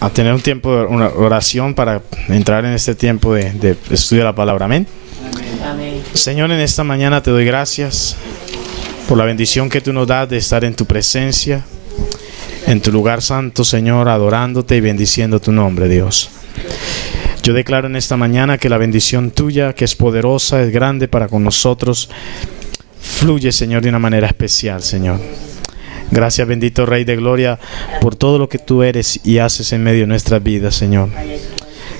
a tener un tiempo de una oración para entrar en este tiempo de estudio de la palabra. Amén. Amén. Señor, en esta mañana te doy gracias por la bendición que tú nos das de estar en tu presencia, en tu lugar santo, Señor, adorándote y bendiciendo tu nombre, Dios. Yo declaro en esta mañana que la bendición tuya, que es poderosa, es grande para con nosotros, fluye, Señor, de una manera especial, Señor. Gracias, bendito Rey de Gloria, por todo lo que tú eres y haces en medio de nuestras vidas, Señor.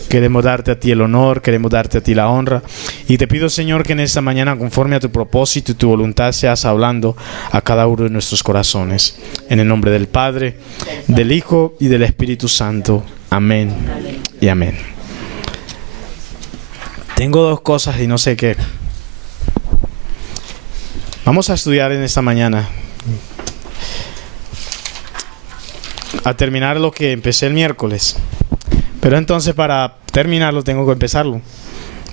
Queremos darte a ti el honor, queremos darte a ti la honra. Y te pido, Señor, que en esta mañana, conforme a tu propósito y tu voluntad, seas hablando a cada uno de nuestros corazones. En el nombre del Padre, del Hijo y del Espíritu Santo. Amén y amén. Tengo dos cosas y no sé qué. Vamos a estudiar en esta mañana, a terminar lo que empecé el miércoles. Pero entonces para terminarlo tengo que empezarlo,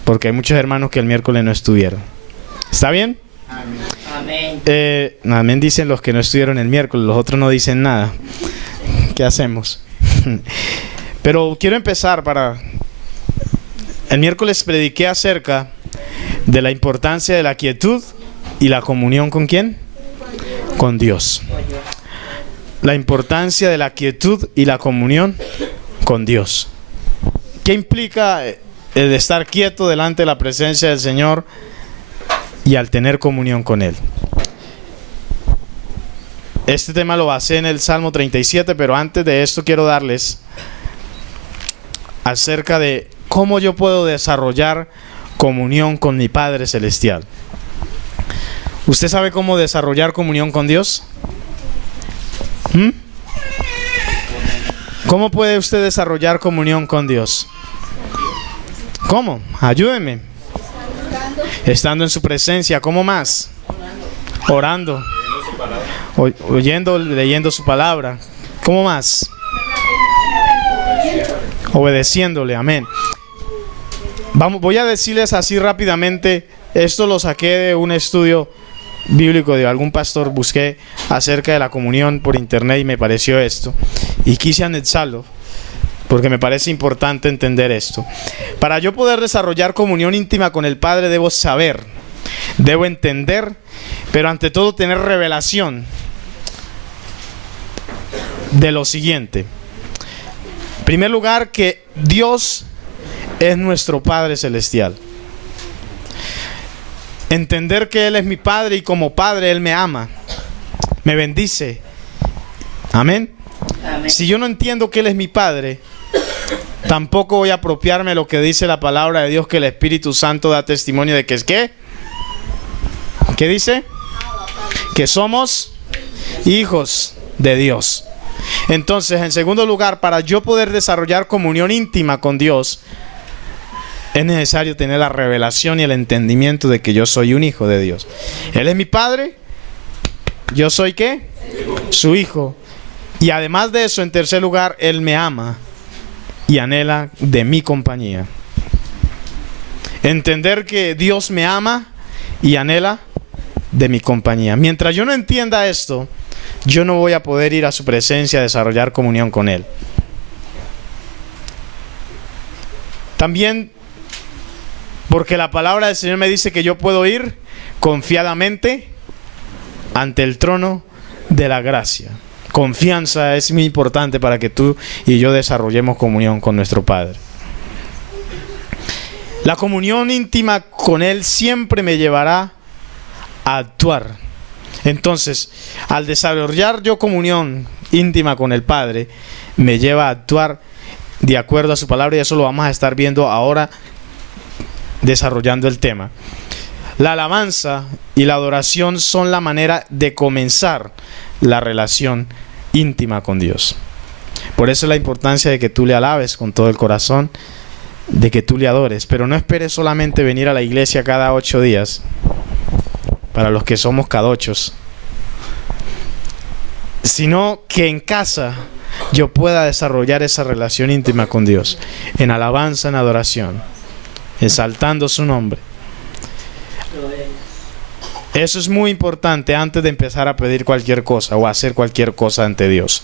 porque hay muchos hermanos que el miércoles no estuvieron. ¿Está bien? Amén. Amén dicen los que no estuvieron el miércoles, los otros no dicen nada. ¿Qué hacemos? Pero quiero empezar para... El miércoles prediqué acerca de la importancia de la quietud y la comunión ¿con quién? Con Dios. La importancia de la quietud y la comunión con Dios. ¿Qué implica el estar quieto delante de la presencia del Señor y al tener comunión con Él? Este tema lo basé en el Salmo 37, pero antes de esto quiero darles acerca de cómo yo puedo desarrollar comunión con mi Padre Celestial. ¿Usted sabe cómo desarrollar comunión con Dios? ¿Cómo puede usted desarrollar comunión con Dios? ¿Cómo? Ayúdeme. Estando en su presencia. ¿Cómo más? Orando. Oyendo, leyendo su palabra. ¿Cómo más? Obedeciéndole. Amén. Voy a decirles así rápidamente. Esto lo saqué de un estudio bíblico de algún pastor. Busqué acerca de la comunión por internet y me pareció esto y quise anexarlo porque me parece importante entender esto. Para yo poder desarrollar comunión íntima con el Padre debo saber, debo entender, pero ante todo tener revelación de lo siguiente. En primer lugar, que Dios es nuestro Padre Celestial. Entender que Él es mi Padre y como Padre Él me ama, me bendice. Amén. Amén. Si yo no entiendo que Él es mi Padre, tampoco voy a apropiarme de lo que dice la palabra de Dios, que el Espíritu Santo da testimonio de que es ¿qué? ¿Qué dice? Que somos hijos de Dios. Entonces, en segundo lugar, para yo poder desarrollar comunión íntima con Dios, es necesario tener la revelación y el entendimiento de que yo soy un hijo de Dios. Él es mi Padre, yo soy ¿qué? Su hijo. Y además de eso, en tercer lugar, Él me ama y anhela de mi compañía. Entender que Dios me ama y anhela de mi compañía. Mientras yo no entienda esto, yo no voy a poder ir a su presencia a desarrollar comunión con Él. También porque la palabra del Señor me dice que yo puedo ir confiadamente ante el trono de la gracia. Confianza es muy importante para que tú y yo desarrollemos comunión con nuestro Padre. La comunión íntima con Él siempre me llevará a actuar. Entonces, al desarrollar yo comunión íntima con el Padre, me lleva a actuar de acuerdo a su palabra, y eso lo vamos a estar viendo ahora desarrollando el tema. La alabanza y la adoración son la manera de comenzar la relación íntima con Dios. Por eso la importancia de que tú le alabes con todo el corazón, de que tú le adores, pero no esperes solamente venir a la iglesia cada 8 días, para los que somos cadochos, sino que en casa yo pueda desarrollar esa relación íntima con Dios, en alabanza, en adoración, exaltando su nombre. Eso es muy importante antes de empezar a pedir cualquier cosa o a hacer cualquier cosa ante Dios.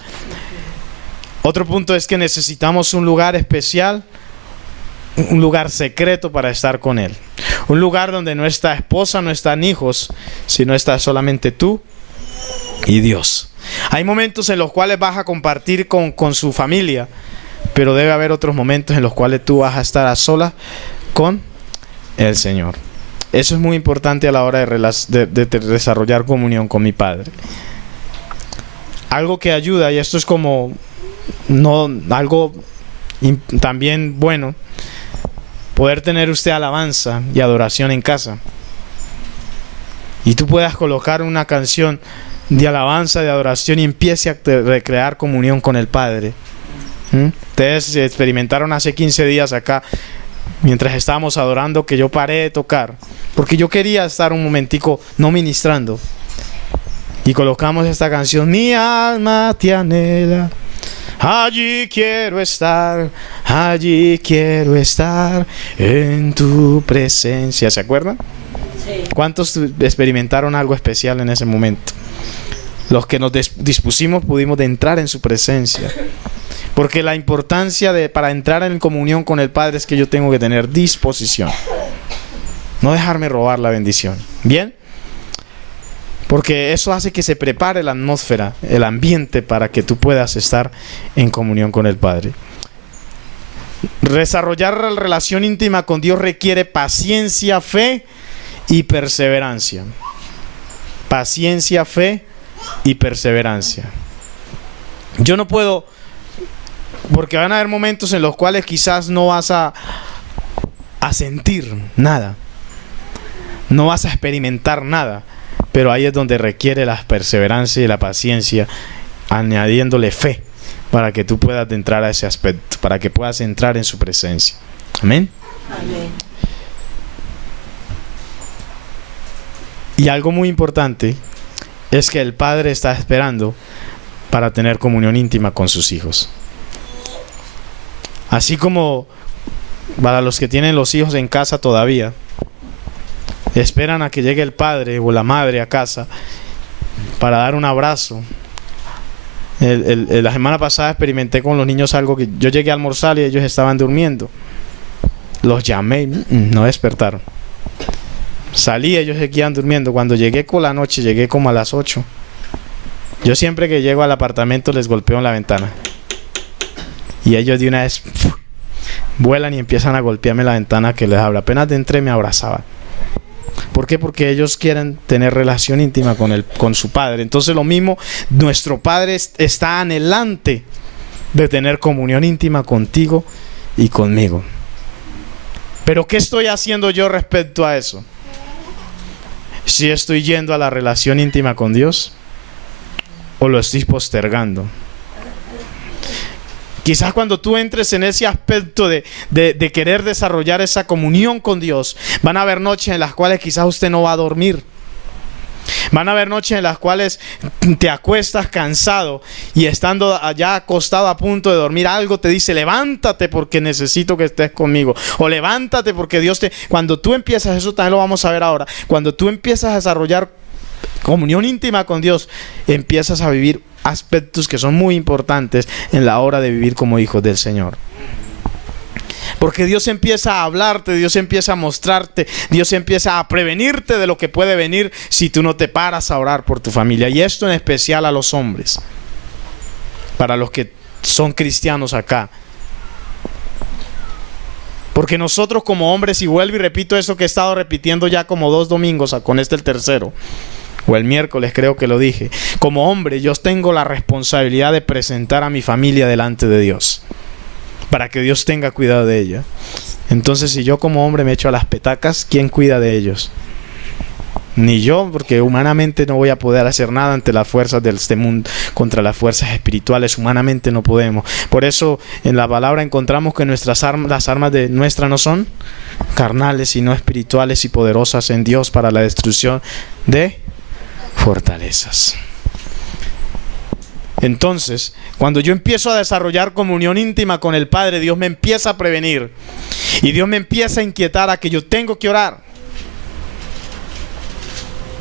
Otro punto es que necesitamos un lugar especial, un lugar secreto para estar con Él. Un lugar donde no está esposa, no están hijos, sino está solamente tú y Dios. Hay momentos en los cuales vas a compartir con su familia, pero debe haber otros momentos en los cuales tú vas a estar a solas con el Señor. Eso es muy importante a la hora de desarrollar comunión con mi Padre. Algo que ayuda, y esto es como algo también bueno, poder tener usted alabanza y adoración en casa. Y tú puedas colocar una canción de alabanza, de adoración y empiece a recrear comunión con el Padre. Ustedes experimentaron hace 15 días acá, mientras estábamos adorando, que yo paré de tocar, porque yo quería estar un momentico no ministrando. Y colocamos esta canción, mi alma te anhela, allí quiero estar en tu presencia. ¿Se acuerdan? Sí. ¿Cuántos experimentaron algo especial en ese momento? Los que nos dispusimos pudimos entrar en su presencia. Porque la importancia para entrar en comunión con el Padre es que yo tengo que tener disposición. No dejarme robar la bendición. ¿Bien? Porque eso hace que se prepare la atmósfera, el ambiente para que tú puedas estar en comunión con el Padre. Desarrollar la relación íntima con Dios requiere paciencia, fe y perseverancia. Paciencia, fe y perseverancia. Yo no puedo, porque van a haber momentos en los cuales quizás no vas a sentir nada, no vas a experimentar nada, pero ahí es donde requiere la perseverancia y la paciencia, añadiéndole fe para que tú puedas entrar a ese aspecto, para que puedas entrar en su presencia. Amén. Amén. Y algo muy importante es que el Padre está esperando para tener comunión íntima con sus hijos. Así como para los que tienen los hijos en casa todavía, esperan a que llegue el padre o la madre a casa para dar un abrazo. La semana pasada experimenté con los niños algo que yo llegué a almorzar y ellos estaban durmiendo. Los llamé, no despertaron. Salí, ellos seguían durmiendo. Cuando llegué con la noche, llegué como a las 8. Yo siempre que llego al apartamento les golpeo en la ventana. Y ellos de una vez vuelan y empiezan a golpearme la ventana que les abro. Apenas entré me abrazaban. ¿Por qué? Porque ellos quieren tener relación íntima con su Padre. Entonces lo mismo, nuestro Padre está anhelante de tener comunión íntima contigo y conmigo. Pero ¿qué estoy haciendo yo respecto a eso? Si estoy yendo a la relación íntima con Dios o lo estoy postergando. Quizás cuando tú entres en ese aspecto de querer desarrollar esa comunión con Dios, van a haber noches en las cuales quizás usted no va a dormir. Van a haber noches en las cuales te acuestas cansado y estando allá acostado a punto de dormir, algo te dice, levántate porque necesito que estés conmigo. O levántate porque Dios te... Cuando tú empiezas, eso también lo vamos a ver ahora, cuando tú empiezas a desarrollar comunión íntima con Dios, empiezas a vivir aspectos que son muy importantes en la hora de vivir como hijos del Señor. Porque Dios empieza a hablarte, Dios empieza a mostrarte, Dios empieza a prevenirte de lo que puede venir si tú no te paras a orar por tu familia. Y esto en especial a los hombres, para los que son cristianos acá. Porque nosotros como hombres, y vuelvo y repito eso que he estado repitiendo ya como 2 domingos, con este el tercero, o el miércoles creo que lo dije. Como hombre yo tengo la responsabilidad de presentar a mi familia delante de Dios, para que Dios tenga cuidado de ella. Entonces si yo como hombre me echo a las petacas, ¿quién cuida de ellos? Ni yo, porque humanamente no voy a poder hacer nada ante las fuerzas de este mundo, contra las fuerzas espirituales. Humanamente no podemos. Por eso en la palabra encontramos que las armas de nuestra no son carnales, sino espirituales y poderosas en Dios para la destrucción de fortalezas. Entonces, cuando yo empiezo a desarrollar comunión íntima con el Padre, Dios me empieza a prevenir y Dios me empieza a inquietar a que yo tengo que orar.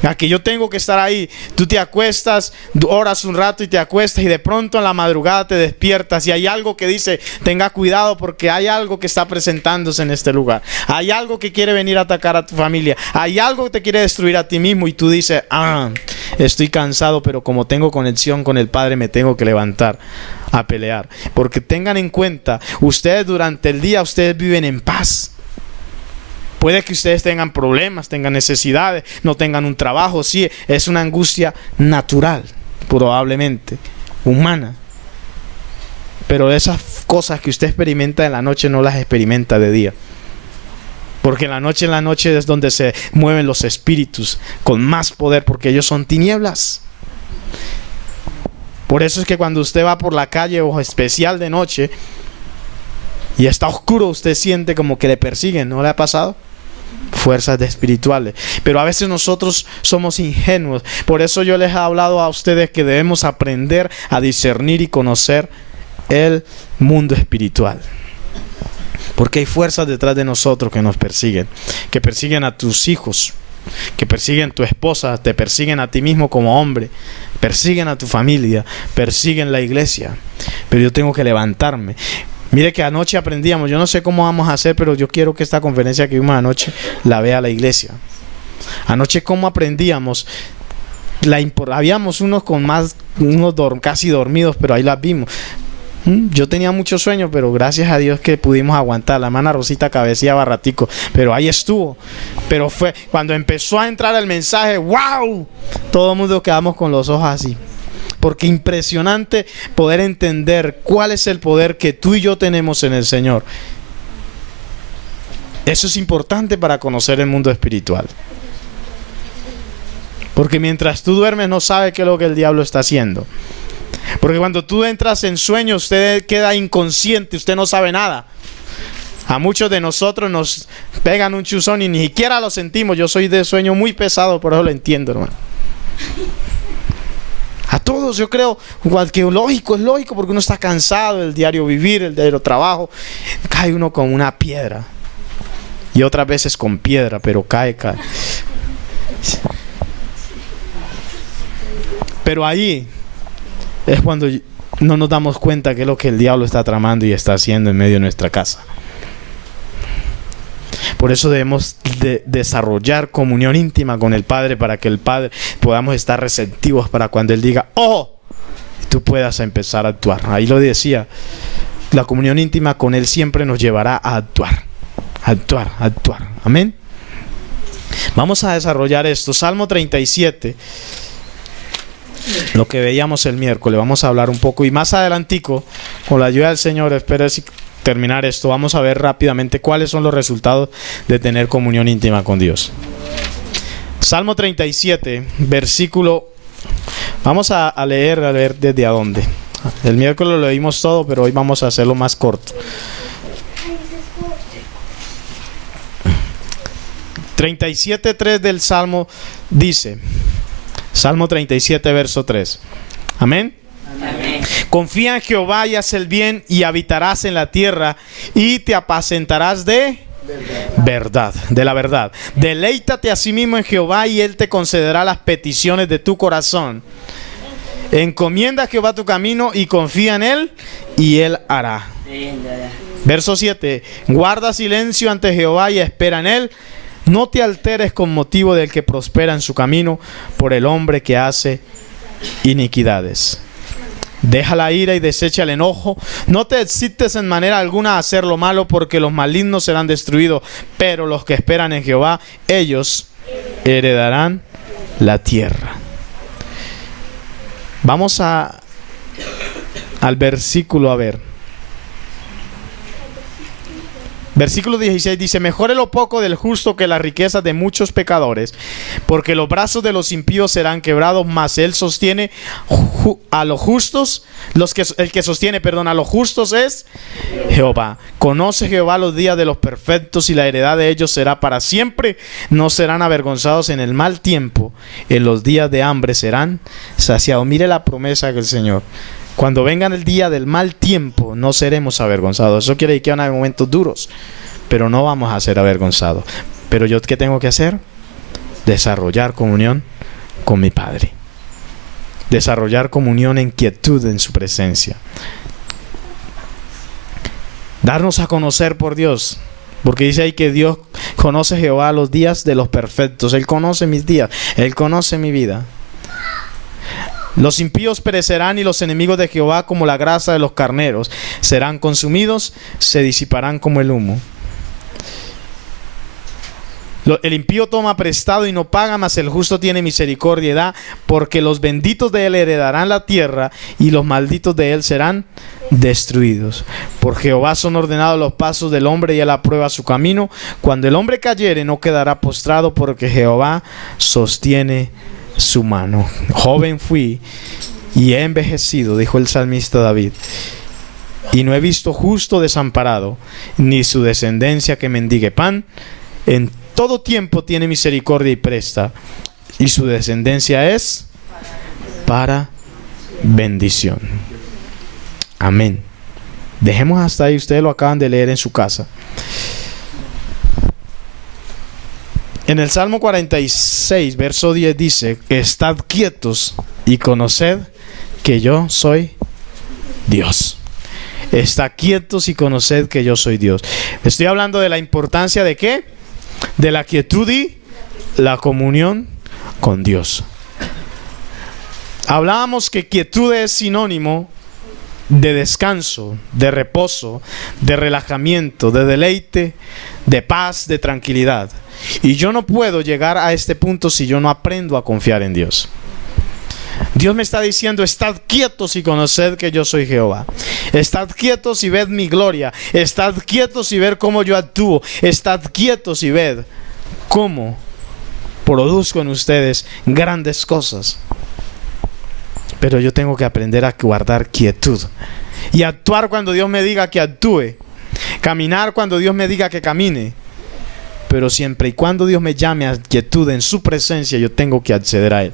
A que yo tengo que estar ahí. Tú te acuestas, oras un rato y te acuestas y de pronto en la madrugada te despiertas y hay algo que dice, tenga cuidado porque hay algo que está presentándose en este lugar. Hay algo que quiere venir a atacar a tu familia. Hay algo que te quiere destruir a ti mismo y tú dices, estoy cansado, pero como tengo conexión con el Padre me tengo que levantar a pelear. Porque tengan en cuenta, ustedes durante el día, ustedes viven en paz. Puede que ustedes tengan problemas, tengan necesidades, no tengan un trabajo. Sí, es una angustia natural, probablemente, humana. Pero esas cosas que usted experimenta en la noche no las experimenta de día. Porque en la noche es donde se mueven los espíritus con más poder, porque ellos son tinieblas. Por eso es que cuando usted va por la calle o especial de noche y está oscuro, usted siente como que le persiguen. ¿No le ha pasado? Fuerzas espirituales. Pero a veces nosotros somos ingenuos. Por eso yo les he hablado a ustedes que debemos aprender a discernir y conocer el mundo espiritual. Porque hay fuerzas detrás de nosotros que nos persiguen. Que persiguen a tus hijos, que persiguen a tu esposa, te persiguen a ti mismo como hombre, persiguen a tu familia, persiguen la iglesia. Pero yo tengo que levantarme. Mire que anoche aprendíamos, yo no sé cómo vamos a hacer, pero yo quiero que esta conferencia que vimos anoche la vea la iglesia. Anoche cómo aprendíamos, habíamos unos con más, casi dormidos, pero ahí las vimos. Yo tenía mucho sueño, pero gracias a Dios que pudimos aguantar. La hermana Rosita cabeceaba ratico, pero ahí estuvo. Pero fue cuando empezó a entrar el mensaje, ¡wow! Todo el mundo quedamos con los ojos así. Porque impresionante poder entender cuál es el poder que tú y yo tenemos en el Señor. Eso es importante para conocer el mundo espiritual. Porque mientras tú duermes no sabes qué es lo que el diablo está haciendo. Porque cuando tú entras en sueño, usted queda inconsciente, usted no sabe nada. A muchos de nosotros nos pegan un chuzón y ni siquiera lo sentimos. Yo soy de sueño muy pesado, por eso lo entiendo, hermano. A todos yo creo que es lógico porque uno está cansado del diario vivir, el diario trabajo. Cae uno con una piedra. Y otras veces con piedra, pero cae. Pero ahí es cuando no nos damos cuenta que es lo que el diablo está tramando y está haciendo en medio de nuestra casa. Por eso debemos desarrollar comunión íntima con el Padre, para que el Padre podamos estar receptivos para cuando Él diga, ¡oh!, tú puedas empezar a actuar. Ahí lo decía, la comunión íntima con Él siempre nos llevará a actuar. Amén. Vamos a desarrollar esto. Salmo 37. Lo que veíamos el miércoles, vamos a hablar un poco y más adelantico, con la ayuda del Señor, espero terminar esto, vamos a ver rápidamente cuáles son los resultados de tener comunión íntima con Dios. Salmo 37, versículo, vamos a leer desde a dónde. El miércoles lo leímos todo, pero hoy vamos a hacerlo más corto. 37:3 del Salmo dice, Salmo 37, verso 3. Amén. Amén. Confía en Jehová y haz el bien y habitarás en la tierra y te apacentarás de la verdad. Deleítate a sí mismo en Jehová y Él te concederá las peticiones de tu corazón. Encomienda a Jehová tu camino y confía en Él y Él hará. Verso 7. Guarda silencio ante Jehová y espera en Él. No te alteres con motivo del que prospera en su camino, por el hombre que hace iniquidades. Deja la ira y desecha el enojo. No te excites en manera alguna a hacer lo malo, porque los malignos serán destruidos, pero los que esperan en Jehová, ellos heredarán la tierra. Vamos al versículo a ver. Versículo 16 dice, mejor es lo poco del justo que las riquezas de muchos pecadores, porque los brazos de los impíos serán quebrados, mas Él sostiene a los justos, el que sostiene, a los justos es Jehová. Conoce Jehová los días de los perfectos y la heredad de ellos será para siempre. No serán avergonzados en el mal tiempo, en los días de hambre serán saciados. Mire la promesa del Señor. Cuando vengan el día del mal tiempo, no seremos avergonzados. Eso quiere decir que van a haber momentos duros, pero no vamos a ser avergonzados. Pero yo, ¿qué tengo que hacer? desarrollar comunión con mi Padre. Desarrollar comunión en quietud en su presencia. Darnos a conocer por Dios. Porque dice ahí que Dios conoce Jehová los días de los perfectos. Él conoce mis días. Él conoce mi vida. Los impíos perecerán y los enemigos de Jehová como la grasa de los carneros. Serán consumidos, se disiparán como el humo. El impío toma prestado y no paga, mas el justo tiene misericordia y da, porque los benditos de él heredarán la tierra y los malditos de él serán destruidos. Por Jehová son ordenados los pasos del hombre y él aprueba su camino. Cuando el hombre cayere no quedará postrado, porque Jehová sostiene su mano. Joven fui y he envejecido, dijo el salmista David, y no he visto justo desamparado, ni su descendencia que mendigue pan. En todo tiempo tiene misericordia y presta, y su descendencia es para bendición. Amén. Dejemos hasta ahí, ustedes lo acaban de leer en su casa. En el Salmo 46, verso 10 dice: estad quietos y conoced que yo soy Dios. Estad quietos y conoced que yo soy Dios. Estoy hablando de la importancia de ¿qué? De la quietud y la comunión con Dios. Hablábamos que quietud es sinónimo de descanso, de reposo, de relajamiento, de deleite, de paz, de tranquilidad. Y yo no puedo llegar a este punto si yo no aprendo a confiar en Dios. Dios me está diciendo: estad quietos y conoced que yo soy Jehová. Estad quietos y ved mi gloria. Estad quietos y ver cómo yo actúo. Estad quietos y ved cómo produzco en ustedes grandes cosas. Pero yo tengo que aprender a guardar quietud y actuar cuando Dios me diga que actúe. Caminar cuando Dios me diga que camine. Pero siempre y cuando Dios me llame a quietud en su presencia, yo tengo que acceder a Él.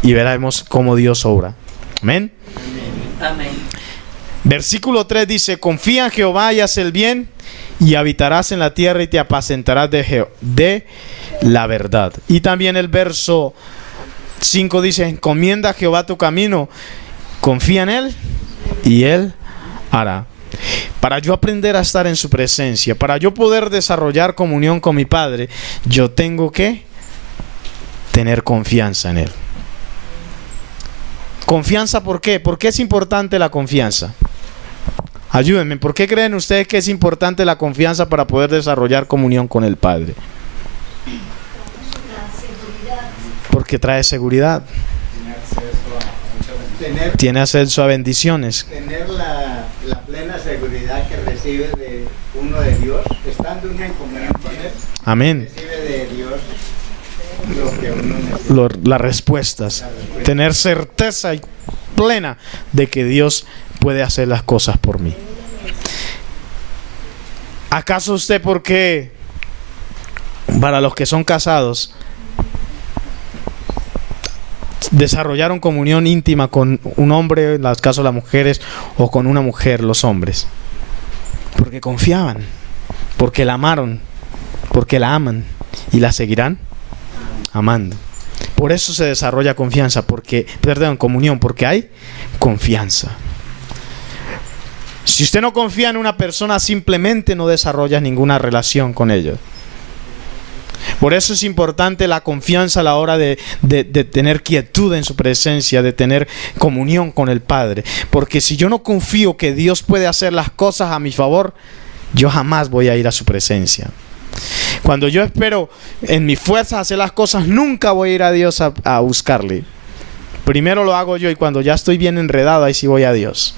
Y veremos cómo Dios obra. Amén. Amén. Versículo 3 dice: confía en Jehová y haz el bien, y habitarás en la tierra y te apacentarás de la verdad. Y también el verso 5 dice: encomienda a Jehová tu camino, confía en Él y Él hará. Para yo aprender a estar en su presencia, para yo poder desarrollar comunión con mi Padre, yo tengo que tener confianza en Él. Confianza, ¿por qué? ¿Por qué es importante la confianza? Ayúdenme, ¿por qué creen ustedes que es importante la confianza para poder desarrollar comunión con el Padre? Porque trae seguridad. Tiene acceso a bendiciones. Tener la plena seguridad que recibe de uno de Dios, estando uno en comunión con Él. Amén. Recibe de Dios lo que uno necesita. Las respuestas. Tener certeza y plena de que Dios puede hacer las cosas por mí. ¿Acaso usted, por qué, para los que son casados, desarrollaron comunión íntima con un hombre, en el caso de las mujeres, o con una mujer, los hombres? Porque confiaban, porque la amaron, porque la aman y la seguirán amando. Por eso se desarrolla confianza, comunión, porque hay confianza. Si usted no confía en una persona, simplemente no desarrolla ninguna relación con ella. Por eso es importante la confianza a la hora de tener quietud en su presencia, de tener comunión con el Padre. Porque si yo no confío que Dios puede hacer las cosas a mi favor, yo jamás voy a ir a su presencia. Cuando yo espero en mi fuerza hacer las cosas, nunca voy a ir a Dios a buscarle. Primero lo hago yo, y cuando ya estoy bien enredado, ahí sí voy a Dios.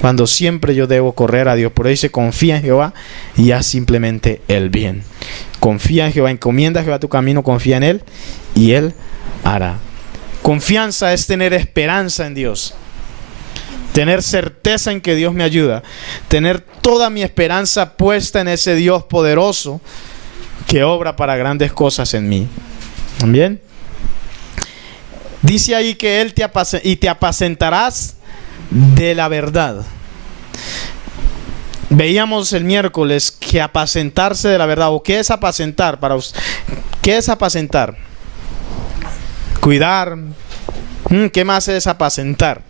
Cuando siempre yo debo correr a Dios. Por eso dice: confía en Jehová y haz simplemente el bien. Confía en Jehová, encomienda a Jehová tu camino, confía en Él y Él hará. Confianza es tener esperanza en Dios. Tener certeza en que Dios me ayuda. Tener toda mi esperanza puesta en ese Dios poderoso que obra para grandes cosas en mí. ¿Bien? Dice ahí que Él te apacentarás de la verdad. Veíamos el miércoles que apacentarse de la verdad, o qué es apacentar para usted. ¿Qué es apacentar? Cuidar. ¿Qué más es apacentar?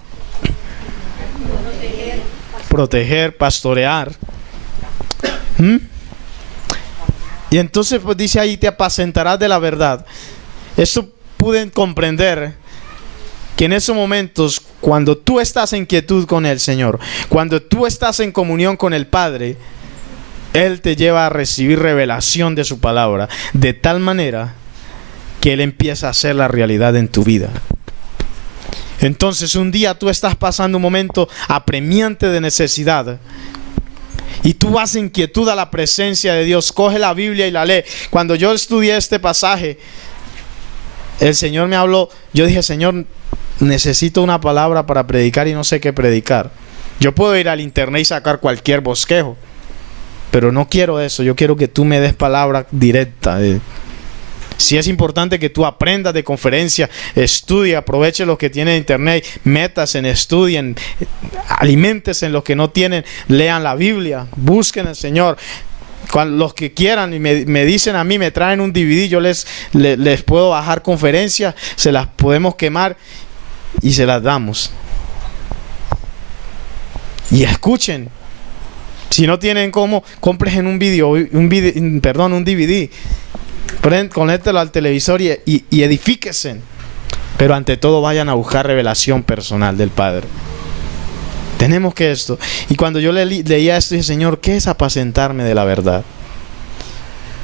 Proteger, pastorear. Y entonces pues dice ahí, te apacentarás de la verdad. Esto pude comprender que en esos momentos, cuando tú estás en quietud con el Señor, cuando tú estás en comunión con el Padre, Él te lleva a recibir revelación de su palabra, de tal manera que Él empieza a hacer la realidad en tu vida. Entonces un día tú estás pasando un momento apremiante de necesidad y tú vas en quietud a la presencia de Dios, coge la Biblia y la lee. Cuando yo estudié este pasaje, el Señor me habló, yo dije, Señor, necesito una palabra para predicar y no sé qué predicar. Yo puedo ir al internet y sacar cualquier bosquejo, pero no quiero eso. Yo quiero que tú me des palabra directa. Si es importante que tú aprendas de conferencia, estudie, aproveche lo que tiene internet, métase en, estudien, aliméntese en los que no tienen, lean la Biblia, busquen al Señor. Cuando los que quieran y me dicen a mí, me traen un DVD, yo les puedo bajar conferencias, se las podemos quemar y se las damos. Y escuchen. Si no tienen cómo, compren un DVD. Conéctelo al televisor y edifíquense. Pero ante todo vayan a buscar revelación personal del Padre. Tenemos que esto. Y cuando yo leía esto, dije, Señor, ¿qué es apacentarme de la verdad?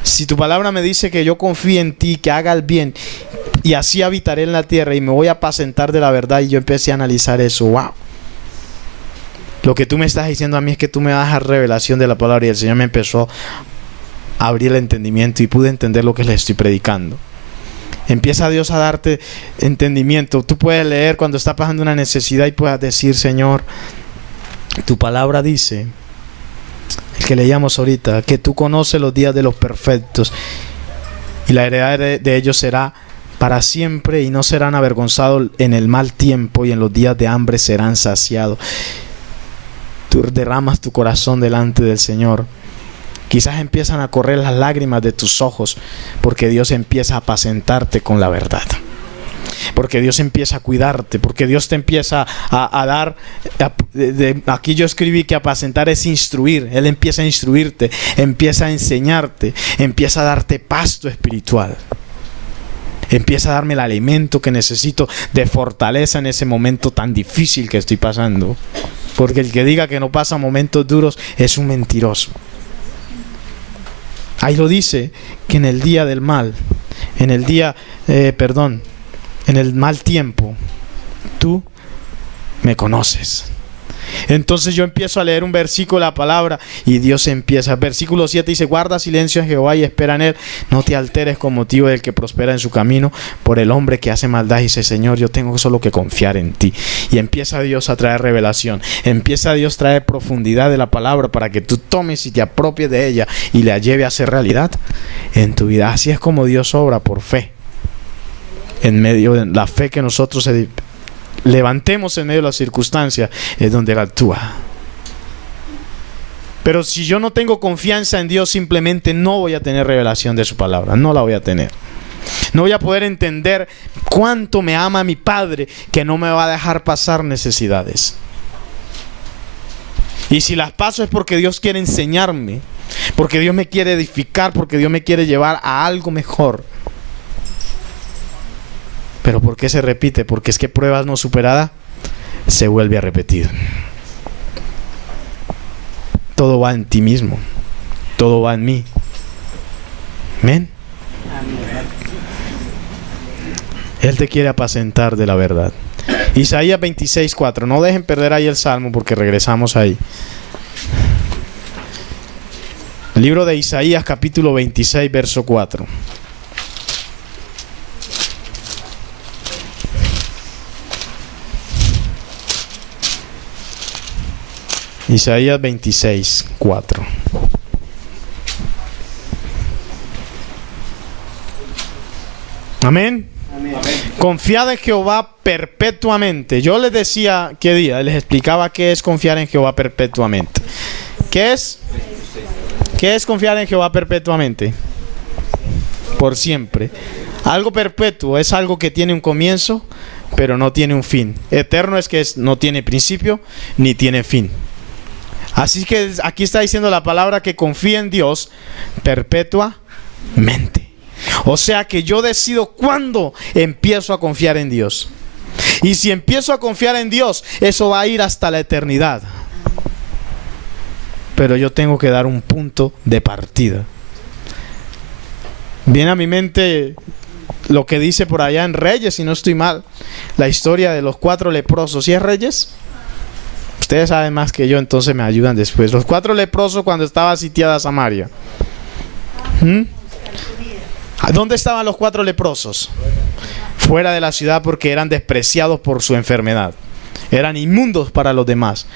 Si tu palabra me dice que yo confíe en ti, que haga el bien, y así habitaré en la tierra y me voy a apacentar de la verdad, y yo empecé a analizar eso. ¡Wow! Lo que tú me estás diciendo a mí es que tú me vas a dar revelación de la palabra, y el Señor me empezó a abrir el entendimiento y pude entender lo que les estoy predicando. Empieza Dios a darte entendimiento. Tú puedes leer cuando está pasando una necesidad y puedas decir, Señor, tu palabra dice, el que leíamos ahorita, que tú conoces los días de los perfectos y la heredad de ellos será para siempre y no serán avergonzados en el mal tiempo y en los días de hambre serán saciados. Tú derramas tu corazón delante del Señor. Quizás empiezan a correr las lágrimas de tus ojos porque Dios empieza a apacentarte con la verdad. Porque Dios empieza a cuidarte, porque Dios te empieza a dar, aquí yo escribí que apacentar es instruir. Él empieza a instruirte, empieza a enseñarte, empieza a darte pasto espiritual. Empieza a darme el alimento que necesito de fortaleza en ese momento tan difícil que estoy pasando. Porque el que diga que no pasa momentos duros es un mentiroso. Ahí lo dice, que en el día del mal, en el mal tiempo, tú me conoces. Entonces yo empiezo a leer un versículo de la palabra y Dios empieza. Versículo 7 dice, guarda silencio en Jehová y espera en Él. No te alteres con motivo del que prospera en su camino por el hombre que hace maldad. Y dice, Señor, yo tengo solo que confiar en ti. Y empieza Dios a traer revelación. Empieza Dios a traer profundidad de la palabra para que tú tomes y te apropies de ella y la lleve a ser realidad en tu vida. Así es como Dios obra, por fe. En medio de la fe que nosotros levantemos en medio de las circunstancias, es donde Él actúa. Pero si yo no tengo confianza en Dios, simplemente no voy a tener revelación de su palabra. No la voy a tener. No voy a poder entender cuánto me ama mi Padre, que no me va a dejar pasar necesidades. Y si las paso es porque Dios quiere enseñarme, porque Dios me quiere edificar, porque Dios me quiere llevar a algo mejor. Pero ¿por qué se repite? Porque es que pruebas no superadas se vuelve a repetir. Todo va en ti mismo. Todo va en mí. Amén. Él te quiere apacentar de la verdad. Isaías 26:4. No dejen perder ahí el salmo porque regresamos ahí. El libro de Isaías capítulo 26 verso 4. Isaías 26:4. Amén. Amén. Confiad en Jehová perpetuamente. Yo les decía qué día, les explicaba qué es confiar en Jehová perpetuamente. ¿Qué es? ¿Qué es confiar en Jehová perpetuamente? por siempre. Algo perpetuo es algo que tiene un comienzo, pero no tiene un fin. Eterno es que no tiene principio ni tiene fin. Así que aquí está diciendo la palabra que confía en Dios perpetuamente. O sea que yo decido cuándo empiezo a confiar en Dios. Y si empiezo a confiar en Dios, eso va a ir hasta la eternidad. Pero yo tengo que dar un punto de partida. Viene a mi mente lo que dice por allá en Reyes, si no estoy mal, la historia de los 4 leprosos. ¿Sí es Reyes? Ustedes saben más que yo, entonces me ayudan después. Los 4 leprosos cuando estaba sitiada Samaria. ¿Dónde estaban los 4 leprosos? Fuera de la ciudad, porque eran despreciados por su enfermedad. Eran inmundos para los demás.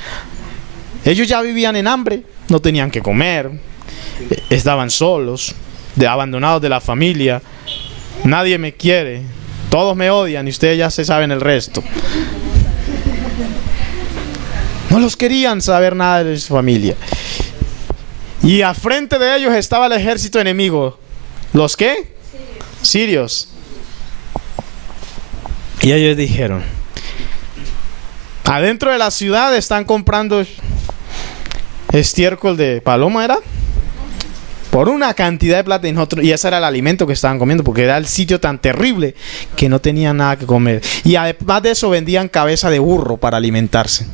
Ellos ya vivían en hambre, no tenían que comer, estaban solos, abandonados de la familia. Nadie me quiere, todos me odian y ustedes ya se saben el resto. No los querían saber nada de su familia. Y al frente de ellos estaba el ejército enemigo. ¿Los qué? Sirios. Y ellos dijeron: adentro de la ciudad están comprando estiércol de paloma, ¿era? Por una cantidad de plata, y ese era el alimento que estaban comiendo, porque era el sitio tan terrible que no tenían nada que comer. Y además de eso vendían cabeza de burro para alimentarse.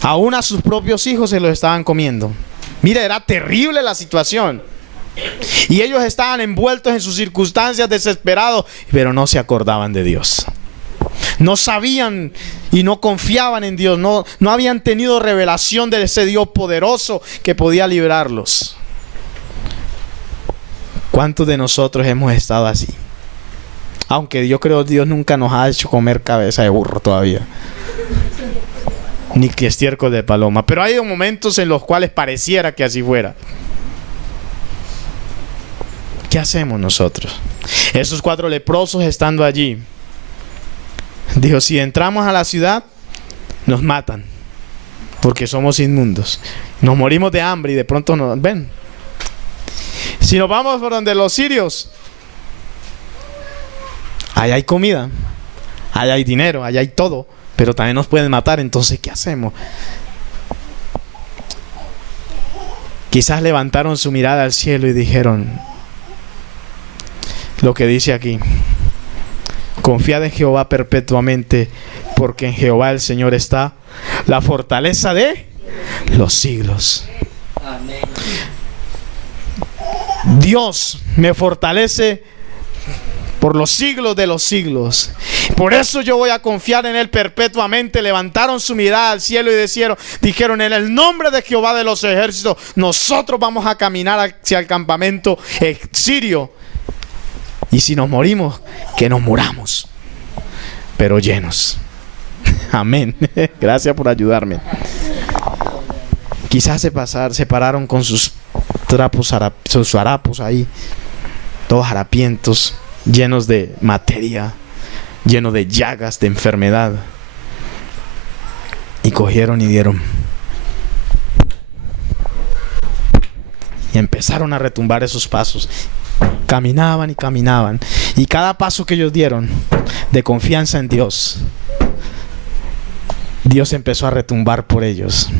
Aún a sus propios hijos se los estaban comiendo. Mira, era terrible la situación. Y ellos estaban envueltos en sus circunstancias, desesperados, pero no se acordaban de Dios. No sabían y no confiaban en Dios. No habían tenido revelación de ese Dios poderoso que podía librarlos. ¿Cuántos de nosotros hemos estado así? Aunque yo creo que Dios nunca nos ha hecho comer cabeza de burro todavía, ni que estiércol de paloma. Pero hay momentos en los cuales pareciera que así fuera. ¿Qué hacemos nosotros? Esos 4 leprosos estando allí, dijo: si entramos a la ciudad, nos matan, porque somos inmundos. Nos morimos de hambre y de pronto nos ven. Si nos vamos por donde los sirios, allá hay comida, allá hay dinero, allá hay todo, pero también nos pueden matar. Entonces, ¿qué hacemos? Quizás levantaron su mirada al cielo y dijeron lo que dice aquí: confiad en Jehová perpetuamente, porque en Jehová el Señor está la fortaleza de los siglos. Amén. Dios me fortalece por los siglos de los siglos. Por eso yo voy a confiar en Él perpetuamente. Levantaron su mirada al cielo y dijeron: en el nombre de Jehová de los ejércitos, nosotros vamos a caminar hacia el campamento sirio. Y si nos morimos, que nos muramos, pero llenos. Amén. Gracias por ayudarme. Quizás se pararon con sus trapos, sus harapos ahí, todos harapientos, llenos de materia, llenos de llagas, de enfermedad. Y cogieron y dieron. Y empezaron a retumbar esos pasos. Caminaban y caminaban. Y cada paso que ellos dieron de confianza en Dios, Dios empezó a retumbar por ellos.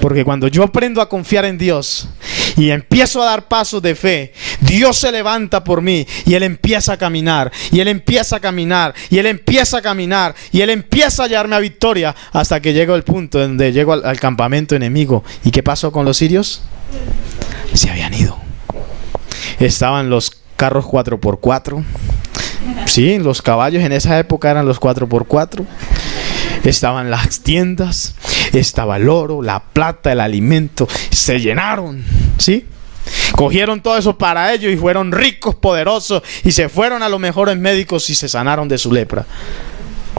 Porque cuando yo aprendo a confiar en Dios y empiezo a dar pasos de fe, Dios se levanta por mí y Él empieza a caminar, y Él empieza a caminar, y Él empieza a caminar, y Él empieza a llevarme a victoria, hasta que llego al punto donde llego al campamento enemigo. ¿Y qué pasó con los sirios? Se habían ido. Estaban los carros 4x4. Sí, los caballos en esa época eran los 4x4. Estaban las tiendas, estaba el oro, la plata, el alimento. Se llenaron, ¿sí? Cogieron todo eso para ellos y fueron ricos, poderosos, y se fueron a los mejores médicos y se sanaron de su lepra.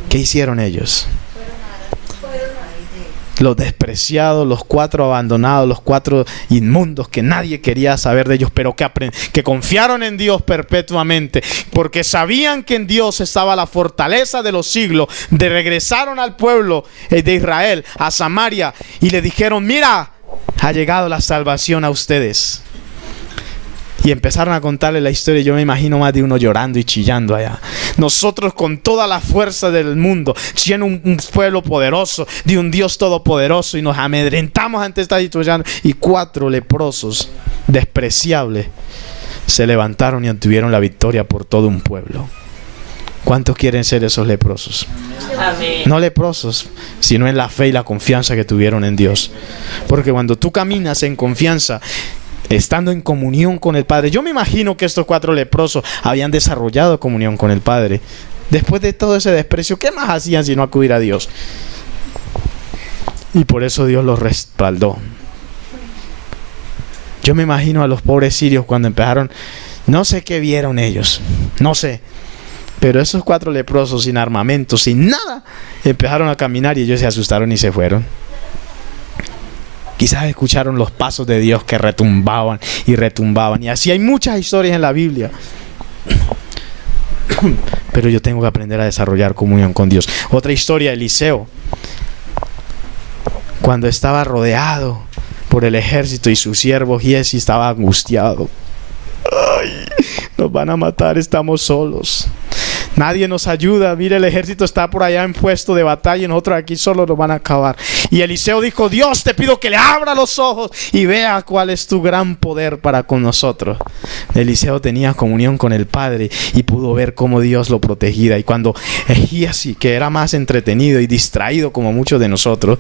¿Qué hicieron ellos? Los despreciados, los 4 abandonados, los 4 inmundos que nadie quería saber de ellos, pero que confiaron en Dios perpetuamente, porque sabían que en Dios estaba la fortaleza de los siglos. Regresaron al pueblo de Israel, a Samaria, y le dijeron: mira, ha llegado la salvación a ustedes. Y empezaron a contarle la historia y yo me imagino más de uno llorando y chillando allá. Nosotros con toda la fuerza del mundo, siendo un pueblo poderoso, de un Dios todopoderoso, y nos amedrentamos ante esta situación, y 4 leprosos despreciables se levantaron y obtuvieron la victoria por todo un pueblo. ¿Cuántos quieren ser esos leprosos? Amén. No leprosos, sino en la fe y la confianza que tuvieron en Dios. Porque cuando tú caminas en confianza, estando en comunión con el Padre, yo me imagino que estos 4 leprosos habían desarrollado comunión con el Padre. Después de todo ese desprecio, ¿qué más hacían sino acudir a Dios? Y por eso Dios los respaldó. Yo me imagino a los pobres sirios cuando empezaron, no sé qué vieron ellos, no sé, pero esos 4 leprosos sin armamento, sin nada, empezaron a caminar y ellos se asustaron y se fueron. Quizás escucharon los pasos de Dios que retumbaban y retumbaban. Y así hay muchas historias en la Biblia. Pero yo tengo que aprender a desarrollar comunión con Dios. Otra historia, Eliseo. Cuando estaba rodeado por el ejército y su siervo Giezi estaba angustiado. Ay, nos van a matar, estamos solos. Nadie nos ayuda. Mire, el ejército está por allá en puesto de batalla y nosotros aquí solo nos van a acabar. Y Eliseo dijo: Dios, te pido que le abra los ojos y vea cuál es tu gran poder para con nosotros. Eliseo tenía comunión con el Padre y pudo ver cómo Dios lo protegía. Y cuando Giezi, que era más entretenido y distraído como muchos de nosotros,